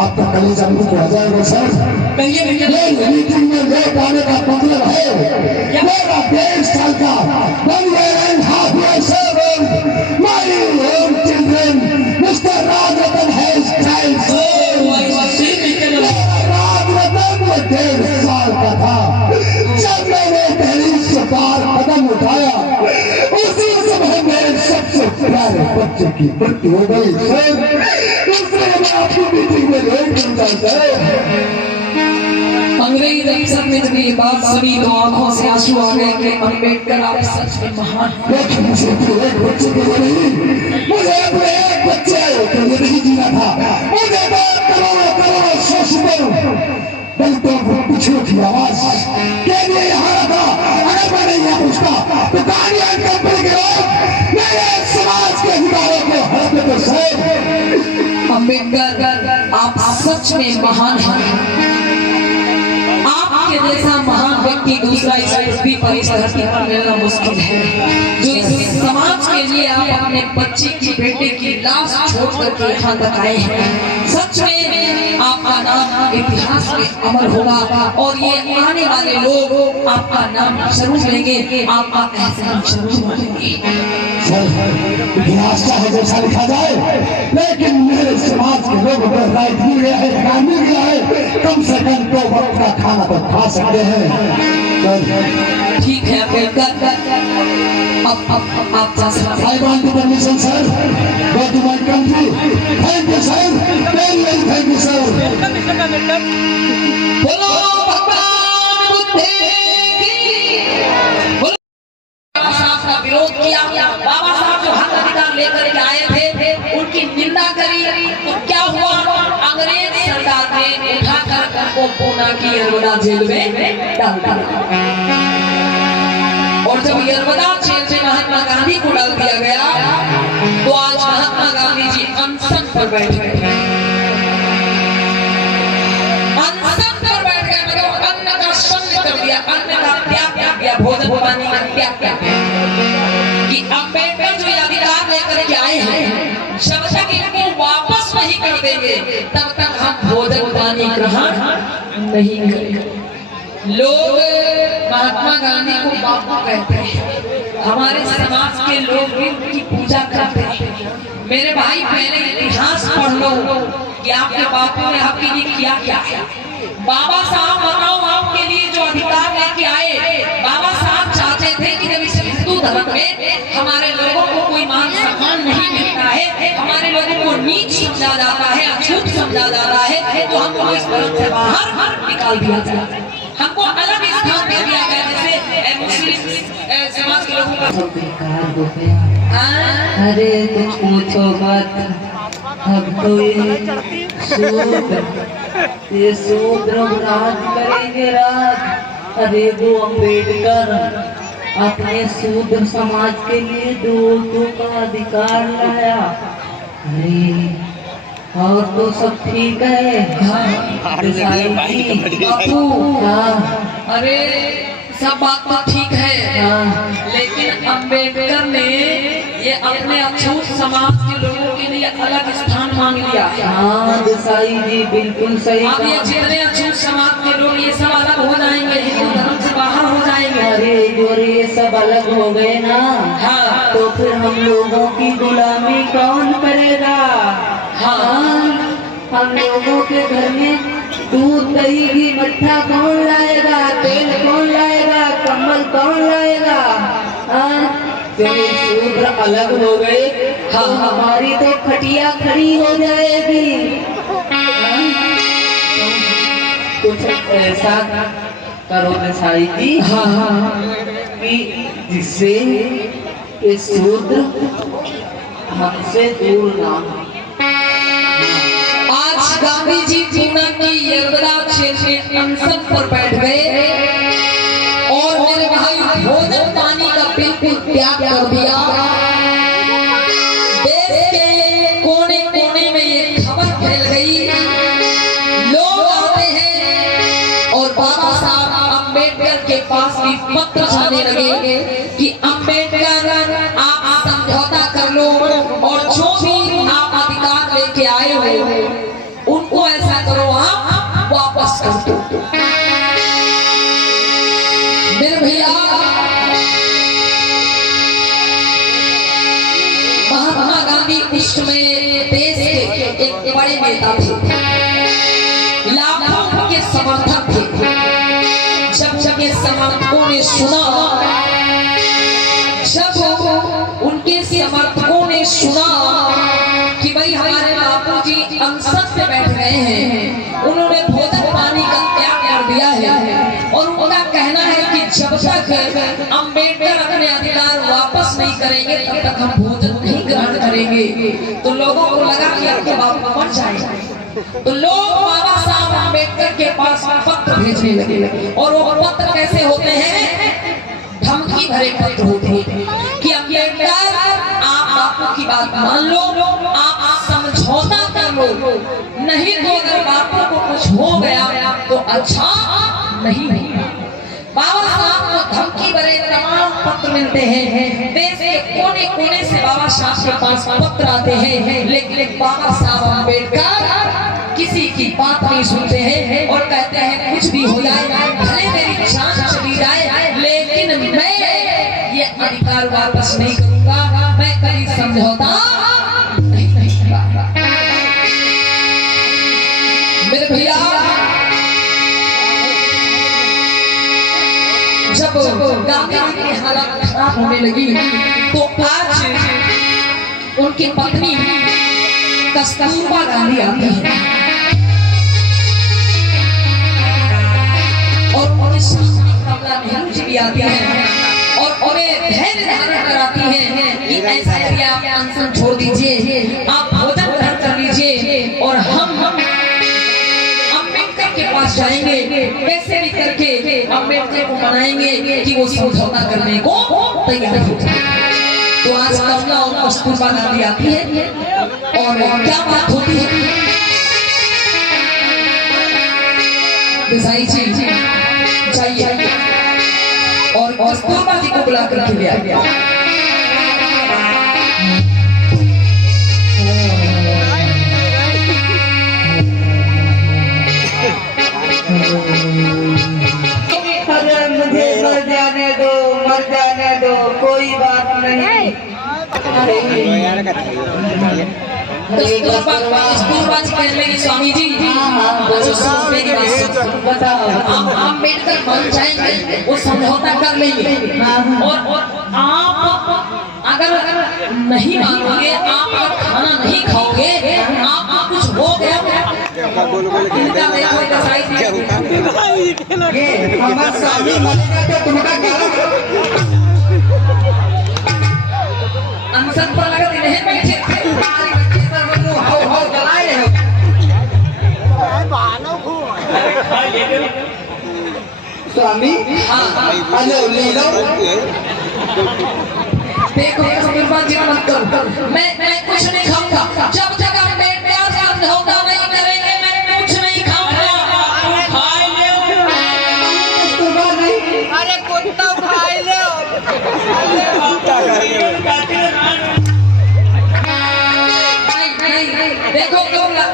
आपका कलेजा मुक्त हो जाएगा सर। कहिए ये मीटिंग में लेट आने का मतलब है मेरा 1.5 साल का 1 year and half year sir, my own children, Mr. Rajaratnam has child sir। Rajratan 1.5 साल का था जब मैंने पहली से बार कदम उठाया, उसी समय मेरे सबसे प्यारे बच्चे की मृत्यु हो गई सर। इसलिए मैं आपकी मीटिंग में लेट करता सर। अंग्रेज अफसर ने जब ये बात सुनी तो आंखों से आंसू आ गए कि अम्बेडकर आप सच में महान। लेकिन मुझे अपने एक बच्चे के लिए नहीं, मुझे अपने एक बच्चे के लिए नहीं जीना था। मुझे करोड़ों शोषितों दलितों पिछड़ों की आवाज के लिए यहाँ था। अगर मैं नहीं यहाँ पूछता तो गांधी एंड कंपनी के लोग मेरे समाज के अधिकारों को हड़पते थे सर। अम्बेडकर आप सच में महान हैं। आपके जैसा महान व्यक्ति दूसरा इस पृथ्वी पर इस धरती पर मिलना मुश्किल है, जो इस समाज के लिए आप अपने बच्चे की, बेटे की लाश छोड़ करके यहाँ तक आए हैं। सच में आपका नाम इतिहास में अमर होगा और ये आने वाले लोग आपका नाम जरूर लेंगे, आपका एहसान जरूर मानेंगे। इतिहास चाहे जैसा लिखा जाए, लेकिन मेरे समाज के लोगों को राइट मिल गया है, काम मिल गया है, कम से कम 2 वक्त का खाना तो खा सकते हैं। खेलकर अब आप जा सकते I want the permission, sir. Go to my country. Thank you, sir. Very, very thank you, sir. Welcome mister का वेलकम बोलो भगवान बुद्ध की बोलो। बाबा साहब का विरोध किया। बाबा साहब जो हक अधिकार लेकर के आए थे उनकी निंदा करी तो क्या हुआ, अंग्रेज सरकार ने उठाकर उनको पूना की यरवदा जेल में डाल दिया। और जब यरवदा जेल में महात्मा गांधी को डाल दिया गया तो आज महात्मा गांधी जी अनशन पर बैठ गए। अनशन पर बैठ गए मतलब अन्न का संग कर दिया, अन्न का त्याग कर दिया, भोजन पानी का त्याग कर दिया कि अम्बेडकर जो अधिकार लेकर के आए हैं जब तक इनको वापस नहीं कर देंगे तब तक हम भोजन पानी ग्रहण नहीं करेंगे। लोग महात्मा गांधी को बापू कहते हैं, हमारे समाज के लोग भी उनकी पूजा करते हैं। मेरे भाई पहले इतिहास पढ़ लो कि आपके बापू ने आपके लिए किया क्या है। बाबा साहब बताओ आपके लिए जो अधिकार लेके आए, बाबा साहब चाहते थे कि जब इस हिंदू धर्म में हमारे लोगों को कोई मान सम्मान नहीं मिलता है, हमारे लोगों को नीच समझा जाता है, अछूत समझा जाता है, तो हमको इस धर्म से बाहर निकाल दिया जाए, हमको अलग स्थान दे दिया गया। जैसे मुस्लिम समाज के लोगों का अरे कुछ पूछो मत, अब तो ये शूद्र राज करेंगे राज। अरे वो अम्बेडकर अपने शूद्र समाज के लिए वोटों का अधिकार लाया। अरे और तो सब ठीक है। अरे सब बात तो ठीक है लेकिन अम्बेडकर ने ये अपने अछूत समाज के लोगों के लिए अलग स्थान मांग लिया। हाँ देसाई जी बिल्कुल सही। अब ये जितने अछूत समाज के लोग ये सब अलग हो जाएंगे, हिंदू धर्म से बाहर हो जाएंगे। अरे ये सब अलग हो गए ना, हाँ तो फिर हम लोगों की गुलामी कौन करेगा? हाँ हम लोगों के घर में दूध दही घी मट्ठा कौन लाएगा? तेल कौन लाएगा? कम्बल कौन लाएगा? जब ये शूद्र अलग हो गए तो हमारी तो खटिया खड़ी हो जाएगी। कुछ ऐसा करो देसाई जी कि जिससे ये शूद्र हमसे दूर ना हो। आज गांधी जी पूना की यरवदा जेल में अनशन पर बैठ गए और मेरे भाई भोजन पानी का बिल्कुल त्याग कर दिया। देश के कोने कोने में ये खबर फैल गई, लोग आते हैं और बाबा साहब अम्बेडकर के पास भी पत्र जाने लगे कि अम्बेडकर आप समझौता कर लो और जो भी आप अधिकार लेके आए हो उनको ऐसा करो आप वापस कर दो। मेरे भैया महात्मा गांधी उस समय देश के एक बड़े नेता थे, लाखों के समर्थक थे। जब ये समर्थकों ने सुना, जब उनके समर्थकों ने सुना कि भाई हमारे बापूजी अनशन पे बैठ गए हैं, उन्होंने भोजन पानी का त्याग कर दिया है और उनका कहना है कि जब तक अम्बेडकर अपने अधिकार वापस नहीं करेंगे तब तक हम भोजन नहीं ग्रहण करेंगे। तो लोगों को लगा कि आपके बापू मर जाएंगे, तो लोग बाबा साहब अम्बेडकर के पास पत्र भेजने लगे। और वो पत्र कैसे होते हैं? धमकी भरे पत्र होते हैं कि अम्बेडकर आप बापू की बात मान लो, आप समझौता कर लो, नहीं तो अगर बापू को कुछ हो गया तो अच्छा नहीं। बाबा साहब को धमकी भरे तमाम पत्र मिलते हैं, देश के कोने कोने से बाबा साहब के पास पत्र आते हैं, लेकिन बाबा साहब अम्बेडकर किसी की बात नहीं सुनते हैं और कहते हैं कुछ भी हो जाए, भले मेरी जान चली जाए, लेकिन मैं ये अधिकार वापस नहीं करूंगा, मैं कभी समझौता नहीं करूंगा। मेरे भैया जब जब गांधी जी की हालत खराब होने लगी तो आज उनकी पत्नी कस्तूरबा गांधी आती है और उनके सामने कमला नेहरू जी भी आती है और उन्हें धैर्य धारण कराती है कि ऐसा है आप अनशन छोड़ दीजिए, आप भोजन ग्रहण कर लीजिए और हम अम्बेडकर के पास जाएंगे, कैसे भी करके अम्बेडकर को मनाएंगे कि वो समझौता करने को तैयार हो जाए। तो आज कमला और कस्तूरबा गांधी आती है और क्या बात होती है, देसाई जी चाहिए और कस्तूरबा जी को बुला करके ले आया। अगर मुझे मर जाने दो कोई बात नहीं। कस्तूरबा जी कहने लगी स्वामी जी अम्बेडकर बन जाएंगे, वो समझौता कर लेंगे और आप अगर नहीं मानोगे, आप अगर खाना नहीं खाओगे, आप कुछ हो गया अनशन पर लगा नहीं बैठे स्वामी हेलो ले लो। देखो कस्तूरबा जी मत करो, मैं कुछ नहीं खाऊंगा जब तक आप पेट प्यार से समझौता नहीं करेंगे, मैं कुछ नहीं खाऊंगा। कस्तूरबा नहीं, अरे कुत्ता खाई ले नहीं, देखो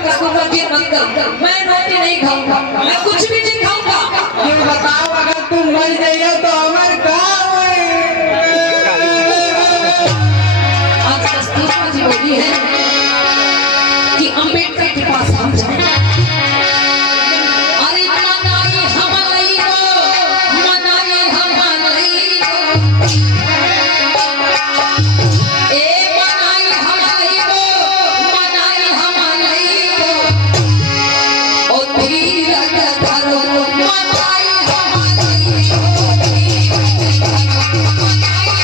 कस्तूरबा जी मत करो, मैं रोटी नहीं खाऊंगा, मैं कुछ भी नहीं खाऊंगा। ये बताओ अगर तुम मर जाइए तो हमारे कहाँ आज कस्तूरबा जी बोली है कि अम्बेडकर के पास हम जाएं। अरे मनाई हमारी को, मनाई हमारी को, ए मनाई हमारी को, मनाई हमारी को, ओ धीरज धरो मनाई हमारी को, धीरज धरो मनाई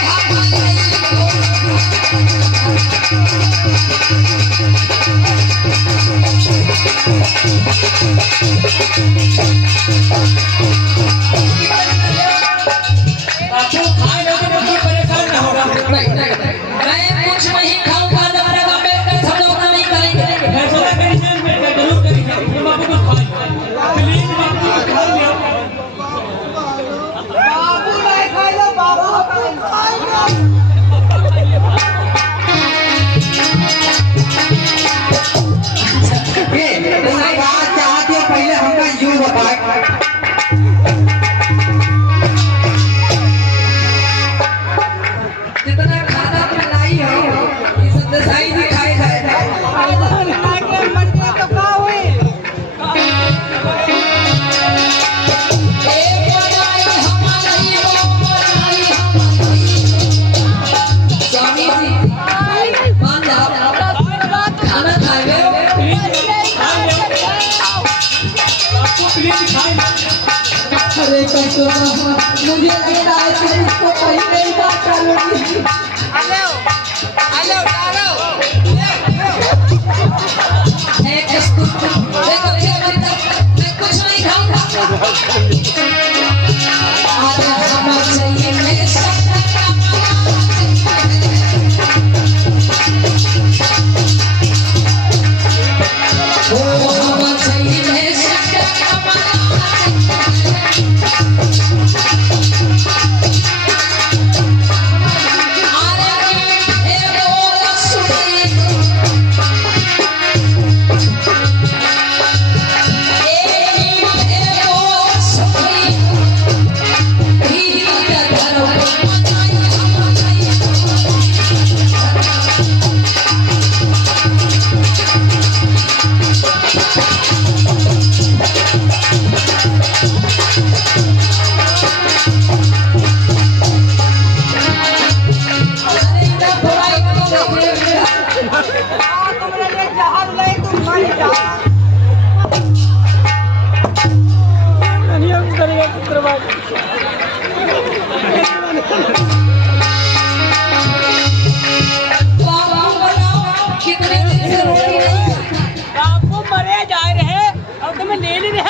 मैं कुछ नहीं खाऊंगा जब तक अम्बेडकर समझौता नहीं करेंगे। बाबू नहीं खाई लो, बाबू खाई लो। तुम बात चाहते हो पहले हमका यूं बताए। जितना खाना खिलाई हो ये सब देसाई जी खाए जाएगा। स्वामी जी मान जाओ, खाना खाएंगे अरे कस्तूरबा मुझे लगता है कि इसको पहले ही बात कर लूंगी। है कस्तूरबा, देखो मैं कुछ नहीं खाऊंगा। आज हम चाहिए मेरे साथ तो आप बताओ कितने दिन से रोटी नहीं? आपको मरे जा रहे और तुम्हें ले नहीं रहे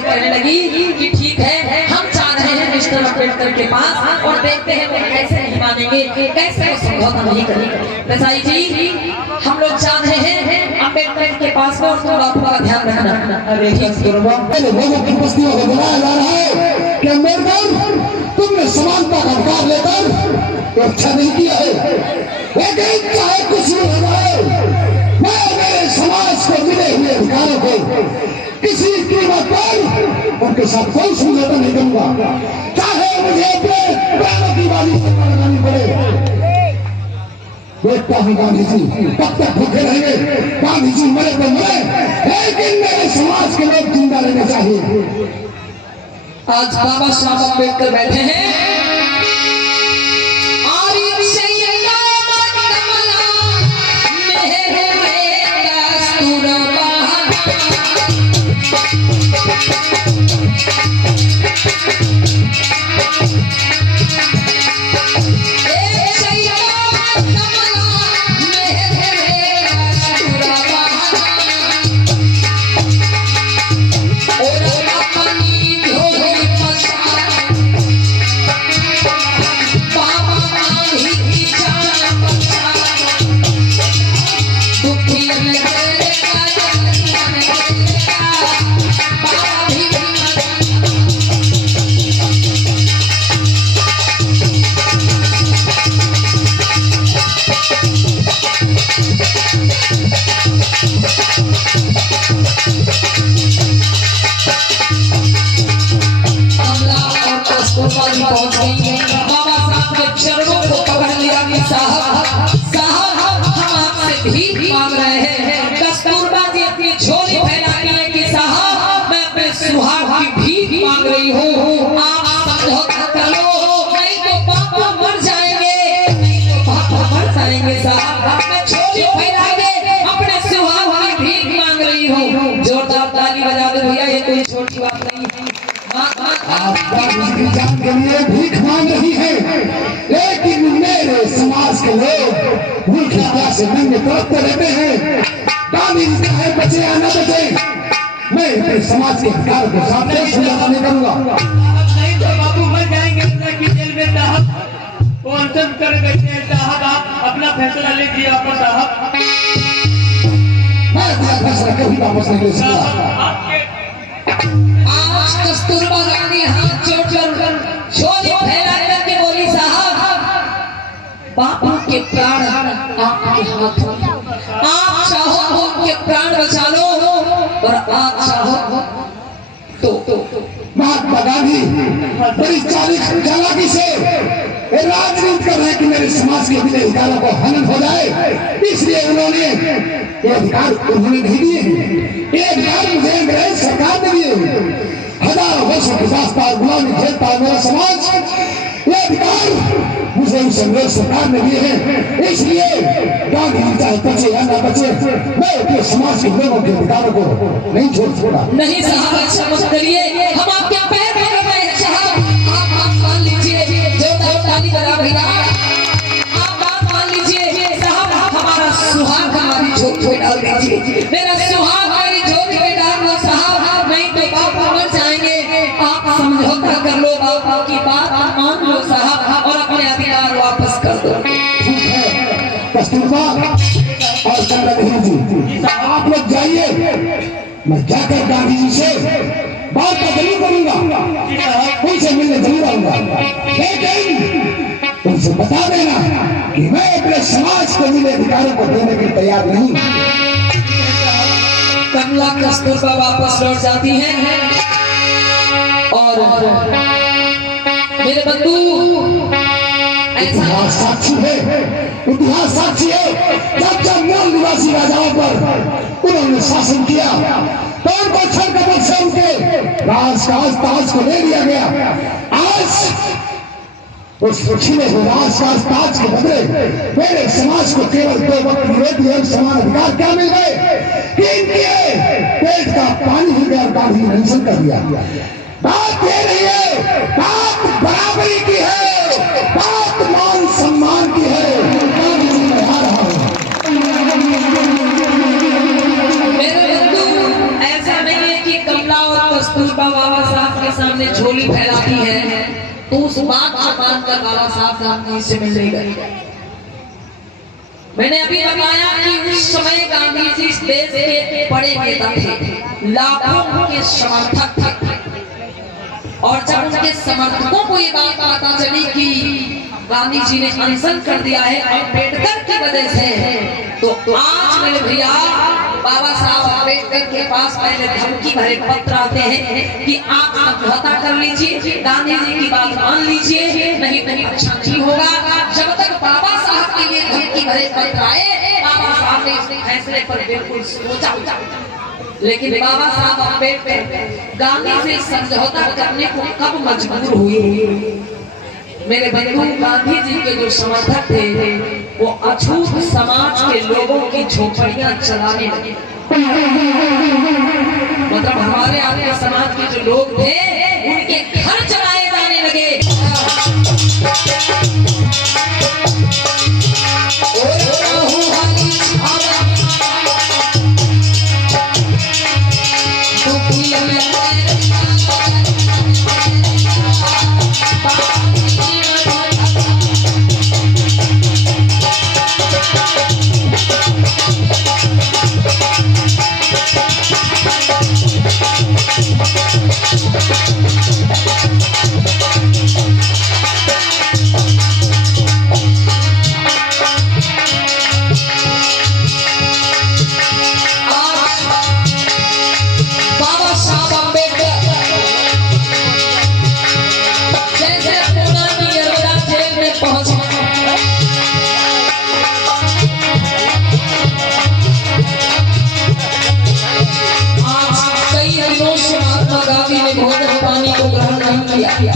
कहने लगी कि ठीक है, हम जा रहे हैं मिस्टर अम्बेडकर के पास और देखते हैं वो कैसे नहीं मानेंगे, कैसे वो समझौता नहीं करेंगे। देसाई जी, हम लोग जा रहे हैं अम्बेडकर के पास में और तुम बापू का ध्यान रखना। अरे लोगों की बस्तियों को बुलाया जा रहा है कि अम्बेडकर तुमने समानता का अधिकार लेकर तो अच्छा नहीं किया है, लेकिन चाहे कुछ भी हो जाए, मैं मेरे समाज को मिले हुए अधिकारों को किसी कीमत पर उनके साथ कोई समझौता नहीं करूंगा, चाहे मुझे अपने प्राणों की बाजी लगानी पड़े। देखता हूँ गांधी जी कब तक भूखे रहेंगे, गांधी जी मरे तो मरे, लेकिन मेरे समाज के लोग जिंदा रहने चाहिए। आज बाबा साहब अम्बेडकर बैठे हैं पहुंच गई है। बाबा साहब के चरणों को पकड़ लिया कि साहब साहब हम आपसे भीख मांग रहे हैं। कस्तूरबा जी अपनी झोली फैलाती है कि साहब मैं अपने सुहाग की भीख मांग रही हूँ, आप समझौता कर लो, नहीं तो बापू मर जाएंगे, नहीं तो बापू मर जाएंगे। साहब मैं झोली फैला के अपने सुहाग की भीख मांग रही हूँ। जोरदार ताली बजा दो भैया, ये कोई छोटी बात नहीं है। आप गांधी की जान के लिए भीख मांग रही है, लेकिन मेरे समाज के लोग भूखे प्यासे नंगे तड़पते रहते हैं। गांधी जी चाहे बचे या न बचे, मैं अपने समाज के अधिकार को साथ समझौता नहीं करूंगा। नहीं तो बाबू मर जाएंगे की जेल में। साहब वो अनशन कर बैठे हैं। साहब आप अपना फैसला लीजिए वापस। साहब मैं अपना फैसला कभी वापस नहीं ले सकता। आज कस्तूरबा गांधी हाथ जोड़कर झोली फैला करके बोली साहब बापू के प्राण आपके हाथों में, आप चाहो तो उनके प्राण बचा लो और आप चाहो तो महात्मा गांधी बड़ी चालाकी से राजनीति कर रहे हैं कि मेरे समाज के विधि अधिकारों को हनन हो जाए, इसलिए उन्होंने ये अधिकार उन्होंने नहीं दिए। ये अधिकार मुझे अंग्रेज सरकार ने दिए। हजारों वर्षों के साथ गुलामी झेलता है मेरा समाज, ये अधिकार मुझे उस अंग्रेज सरकार ने दिए हैं। इसलिए गांधी जी चाहे बचे या न बचे, मैं अपने समाज के लोगों के अधिकारों को नहीं छोड़ा। नहीं साहब, ऐसा मत करिए, हम आपके पैर पकड़ रहे हैं साहब। आप मान लीजिए, जोरदार ताली बजा भैया, आप बात मान लीजिए साहब, हमारा सुहाग हमारी झोली में डाल दीजिए, मेरा सुहाग हमारी झोली में डाल दो साहब, नहीं तो बापू मर जाएंगे। आप समझौता कर लो, बापू की बात मान लो साहब और अपने अधिकार वापस कर दो। ठीक है कस्तूरबा और गंगाधर जी, आप लोग जाइए, मैं जाकर गांधी जी से बात जरूर करूंगा, उनसे मिलने जरूर आऊंगा, लेकिन उनसे बता देना कि मैं अपने समाज को मिले अधिकारों को देने के लिए तैयार नहीं। कमला कस्तूरबा वापस लौट जाती है। और मेरे बंधु इतिहास साक्षी है, इतिहास साक्षी है। जब जब मूल निवासी राजाओं पर उन्होंने शासन किया तो उनको छल कपट से उनके राजकाज ताज को ले लिया गया। आज उस छिने हुए राजकाज ताज के बदले मेरे समाज को केवल 2 वक्त की रोटी और समान अधिकार क्या मिल गए कि इनके पेट का पानी ही गया, गांधी मेंशन कर दिया। बात ये नहीं है, बात बराबरी की है, बात मान सम्मान की है। मैं आ रहा हूं। मेरे बंधु, ऐसा नहीं है कि कमला और कस्तूरबा बाबा साहब के सामने झोली फैलाती है तो उस बात को मानकर बाबा साहब गांधी से मिल गई। मैंने अभी बताया कि उस समय गांधी जी इस देश के बड़े नेता थे, लाखों के समर्थक थे, और जब उनके समर्थकों को ये बात पता चली कि गांधी जी ने अनशन कर दिया है अम्बेडकर की वजह से, तो आज मेरे भैया बाबा साहब अम्बेडकर के पास पहले धमकी भरे पत्र आते हैं कि आप समझौता कर लीजिए, गांधी जी की बात मान लीजिए, नहीं अच्छा नहीं होगा। जब तक बाबा साहब के लिए धमकी भरे पत्र आए, बाबा साहब ने इस फैसले पर बिल्कुल सोचा, लेकिन बाबा साहब अम्बेडकर गांधी से समझौता करने को कब मजबूर हुए? मेरे बंधु, गांधी जी के जो समर्थक थे वो अछूत समाज के लोगों की झोपड़ियां चलाने लगे। मतलब हमारे आपके समाज के जो लोग थे उनके घर चलाए जाने लगे। भोजन पानी को ग्रहण नहीं किया।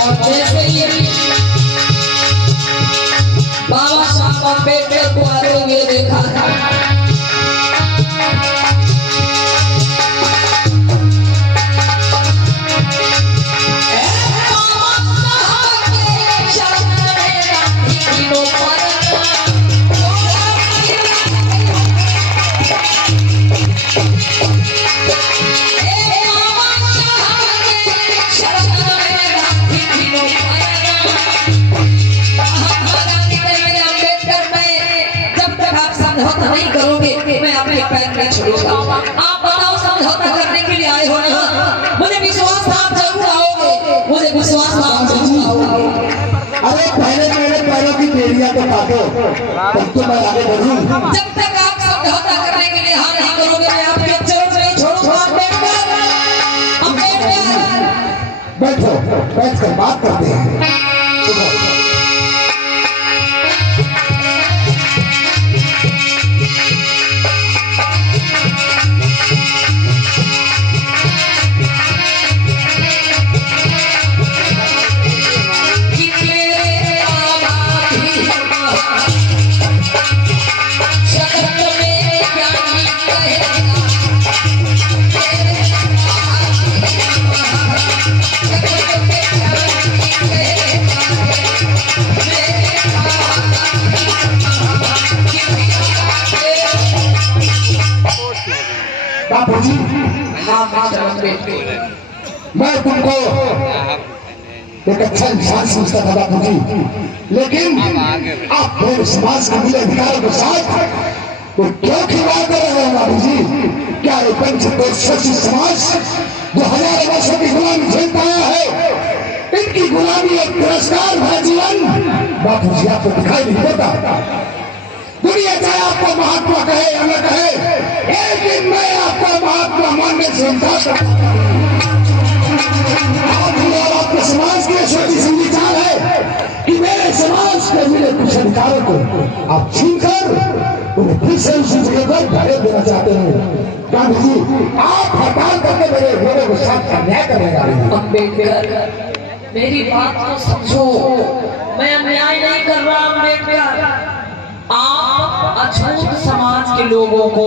और जैसे ही बाबा साहब अम्बेडकर को आते हुए देखा था, नहीं करोगे मैं अपने पैर नहीं छोड़ूंगा। आप बताओ, समझौता करने के लिए आए हो ना? मुझे विश्वास था आप जरूर आओगे, मुझे विश्वास था आप जरूर आओगे। अरे पहले मेरे पैरों की बेड़ियां तो काटो, तब तो मैं आगे बढ़ूं। जब तक आप समझौता करने के लिए हाँ नहीं करोगे मैं आपके चरण नहीं छोड़ूंगा। बैठो, बैठ कर बात करते हैं। बापूजी, मैं तुमको एक अच्छा इंसान समझता था बापूजी, लेकिन आप मेरे समाज के मूल अधिकारों के साथ तो क्यों खिलवाड़ कर रहे हो बापूजी? क्या ये पंचकोशी समाज जो हजारों वर्षों की गुलामी झेलता आया है, इनकी गुलामी एक तिरस्कार भरा जीवन बापूजी आपको दिखाई नहीं देता? दुनिया चाहे आपको महात्मा कहे या न कहे, एक दिन मैं आपका महात्मा मानने से इनकार करता हूं। आपके समाज के छोटी सी विचार है कि मेरे समाज के मिले कुछ अधिकारों को आप छीनकर उन्हें फिर से उसी जगह पर धकेल देना चाहते हैं। गांधी जी, आप हड़ताल करके मेरे लोगों के साथ अन्याय करेगा। अम्बेडकर, मेरी बात को समझो, मैं अन्याय नहीं कर रहा। अम्बेडकर, आप अछूत समाज के लोगों को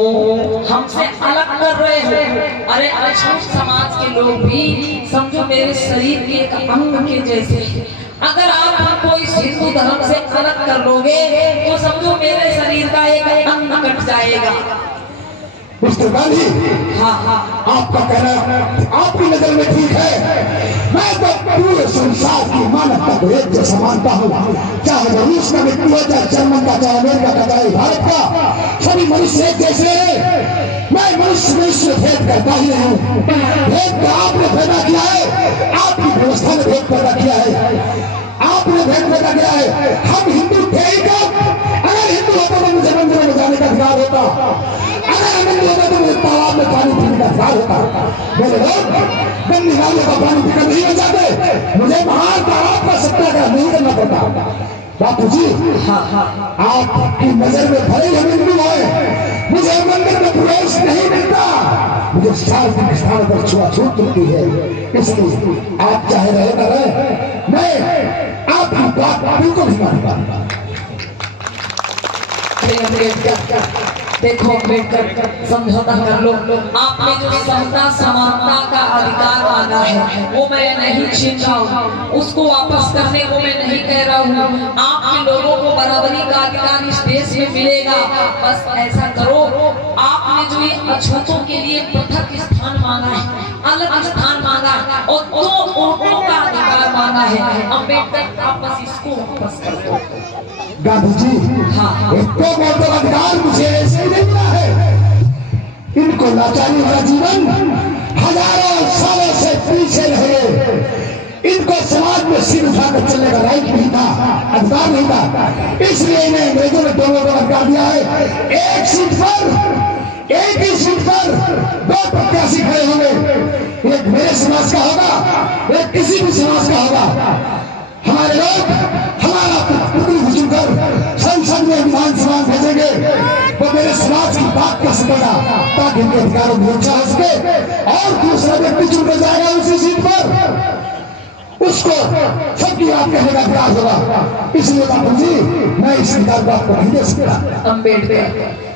हमसे अलग कर रहे हो। अरे अछूत समाज के लोग भी समझो मेरे शरीर के एक अंग के जैसे हैं। अगर आप हमको इस हिंदू धर्म से अलग कर लोगे तो समझो मेरे शरीर का एक अंग कट जाएगा। मिस्टर गांधी, हाँ, आपका कहना आपकी नजर में ठीक है। मैं तो पूरे संसार की मानवता को एक जैसा मानता हूँ, चाहे वो रूस का व्यक्ति हो, चाहे जर्मन का, चाहे अमेरिका का, चाहे भारत का, सभी मनुष्य एक जैसे हैं। मैं मनुष्य भेद करता ही नहीं हूँ। भेद तो आपने पैदा किया है, आपकी व्यवस्था ने भेद पैदा किया है, आपने भेद पैदा किया है। हम हिंदू थे ही कब? अगर हिंदू होता तो मुझे मंदिरों में जाने का अधिकार होता, तो मुझे तालाब में पानी पीने का अधिकार होता। मेरे लोग गंदी नालों का पानी पीकर नहीं बच जाते, मुझे महान तालाब का सत्याग्रह नहीं करना पड़ता। बापू जी, आपकी नजर में भले हम हिंदू है, मुझे मंदिर में प्रवेश नहीं मिलता, मुझे सार्वजनिक स्थान पर छुआछूत मिलती है। इसलिए आप चाहे रहे ना रहे, मैं आपकी बात बिल्कुल नहीं मानता। देखो अम्बेडकर, समझौता कर लो। आपने जो समता समानता का अधिकार मांगा है वो मैं नहीं छीन रहा हूँ, उसको वापस करने को मैं नहीं कह रहा हूँ। आपके लोगों को बराबरी का अधिकार इस देश में मिलेगा। बस ऐसा करो, आपने जो ये अछूतों के लिए पृथक स्थान मांगा है, अलग स्थान मांगा है और 2 वोटों का अधिकार मांगा है, अम्बेडकर आप बस इसको वापस कर दो। गांधी जी, तो वोटों का अधिकार मुझे ऐसे ही नहीं मिला है। इनको लाचारी वाला जीवन हजारों सालों से पीछे रहे, इनको समाज में सिर उठाकर चलने का राइट नहीं था, अधिकार नहीं था। इसलिए इन्हें अंग्रेजों ने 2 वोटों का अधिकार दिया है। एक सीट पर, एक ही सीट पर 2 प्रत्याशी खड़े होंगे, एक मेरे समाज का होगा, एक किसी भी समाज का होगा। हमारे लोग हमारा प्रतिनिधि चुनकर संसद में विधानसभा भेजेंगे, वो मेरे समाज की बात कर सकेगा ताकि उनके अधिकारों में रक्षा हो सके, और दूसरा व्यक्ति चुनकर जाएगा उसी सीट पर, उसको सबकी बात कहने का अधिकार होगा। इसलिए बापू जी, मैं इस अधिकार बात को नहीं दे सकता। अम्बेडकर,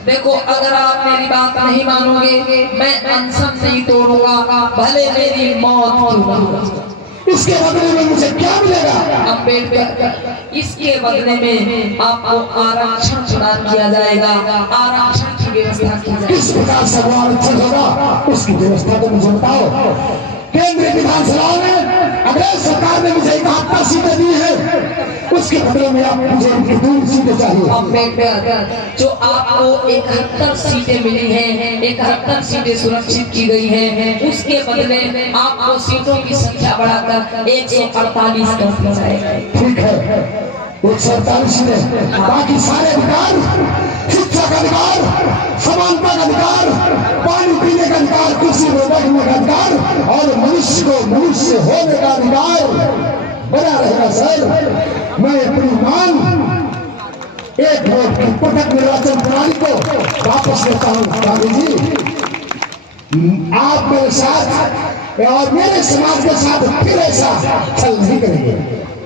देखो अगर आप मेरी बात नहीं मानोगे मैं अनशन नहीं तोड़ूंगा, भले मेरी मौत हो। इसके बदले में मुझे क्या मिलेगा? अम्बेडकर, इसके बदले में आपको आरक्षण प्रदान किया जाएगा, आरक्षण की व्यवस्था की जाएगी। किस प्रकार से वो आरक्षण होगा उसकी व्यवस्था तो मुझे बताओ। केंद्रीय विधानसभा में अंग्रेज सरकार ने मुझे 71 सीटें दी है, उसके बदले में आप मुझे 2 सीटें चाहिए। अम्बेडकर, जो आपको 71 सीटें मिली हैं, 71 सीटें सुरक्षित की गई हैं, उसके बदले में आपको सीटों की संख्या बढ़ाकर 148 कर दी जाएगी। ठीक है, 148 सीटें, बाकी सारे अधिकार, शिक्षा का अधिकार, समानता का अधिकार, पानी पीने का अधिकार, कुर्सी में बैठने का अधिकार और मनुष्य को मनुष्य होने का अधिकार बना रहेगा। सर, मैं अपनी मांग एक वोट की पृथक निर्वाचन प्रणाली को वापस लेता हूँ। गांधी जी, आप मेरे साथ और मेरे समाज के साथ फिर ऐसा छल नहीं करेंगे।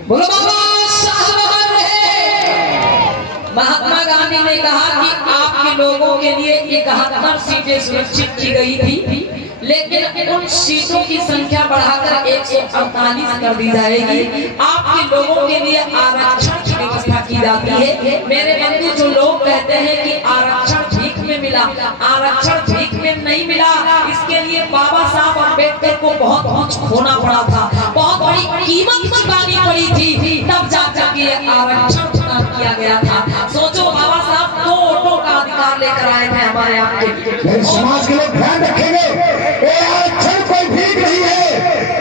बोलो बाबा साहब रहे। महात्मा गांधी ने कहा कि आपके लोगों के लिए 71 सीटें सुरक्षित की गई थी, लेकिन उन सीटों की संख्या बढ़ाकर 148 कर दी जाएगी। आपके लोगों के लिए आरक्षण की व्यवस्था की जाती है। मेरे बंधु जो लोग कहते हैं कि आरक्षण भीख में मिला, आरक्षण भीख में नहीं मिला। इसके लिए बाबा साहब अम्बेडकर को बहुत कुछ खोना पड़ा था, बहुत बड़ी कीमत चुकानी पड़ी थी, तब जाके आरक्षण प्रदान किया गया था। सोचो बाबा साहब 2 वोटों का अधिकार लेकर आए थे हमारे आपके। समाज के लोग ध्यान रखेंगे, ये आरक्षण कोई भीख नहीं है,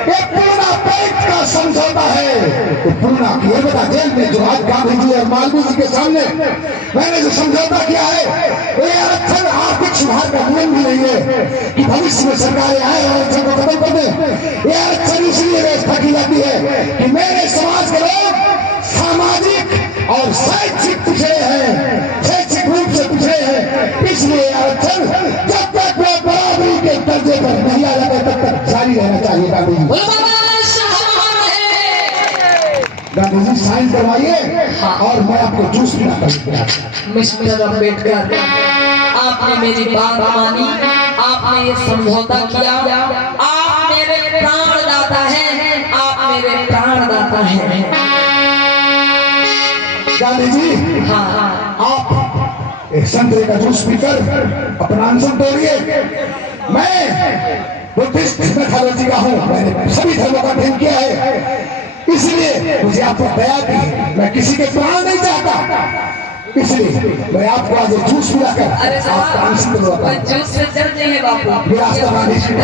ये पूरा पैक्ट का समझौता है। तो पूरा ये बता जेल में जो आज गांधी जी और मालवीय जी के सामने मैंने जो समझौता किया है ये आरक्षण आर्थिक सुधार का नियम भी नहीं है कि भविष्य में सरकारें आए और आरक्षण को खत्म कर दें। ये आरक्षण इसलिए व्यवस्था की जाती है कि मेरे समाज के लोग सामाजिक और शैक्षिक पिछड़े हैं, शैक्षिक रूप से पिछड़े हैं, इसलिए आरक्षण जब तक वो बराबरी के दर्जे पर नहीं आ जाते तब तक जारी रहना चाहिए। गांधी जी, गांधी जी साइन करवाइए और मैं आपको जूस पिला करूंगा। मिस्टर अम्बेडकर, आपने मेरी बात मानी, आपने ये समझौता किया, आप मेरे प्राणदाता हैं, आप मेरे प्राणदाता हैं। गांधी जी, हाँ, आप एक संतरे का जूस पीकर अपना अनशन तोड़िए। मैं बुद्धिस्ट मेथोडोलॉजी का हूँ, मैंने सभी धर्मों का अध्ययन किया है, इसलिए मुझे आप पर दया थी। मैं किसी के प्राण नहीं चाहता, इसलिए मैं आपको आज एक जूस पिलाकर अरे आपका अनशन तोड़वाता हूं। जूस से जल जाइए बापू। मेरा रास्ता गांधी जी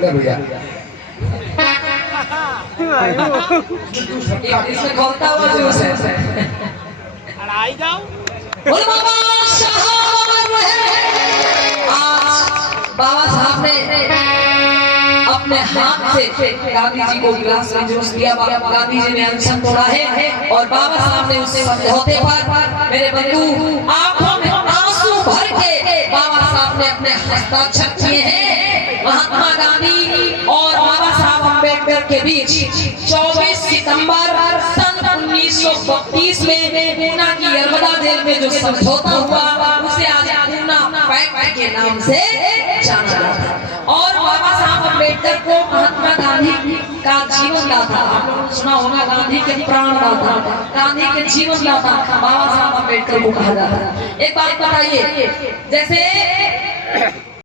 ले भैया, इसमें खोलता हुआ जूस है। आई जाओ। बोल बाबा साहब रहे। आज बाबा साहब ने अपने हाथ से गांधी जी को गिलास में जूस दिया। गांधी जी ने अनशन तोड़ा है और बाबा साहब ने उस समझौते पर मेरे बंधु आंखों में आंसू भर के बाबा साहब ने अपने हस्ताक्षर किए हैं। महात्मा गांधी और बाबा साहब अम्बेडकर के बीच 24 सितंबर सन 1932 में पूना की यरमदा जेल में जो समझौता हुआ उसे आज पूना पैक्ट के नाम से जाना जाता है। और बाबा साहब अम्बेडकर को महात्मा गांधी का जीवन दाता, आपने सुना होगा, गांधी के प्राण दाता, गांधी के जीवन दाता बाबा साहब अम्बेडकर को कहा जाता है। एक बात बताइए, जैसे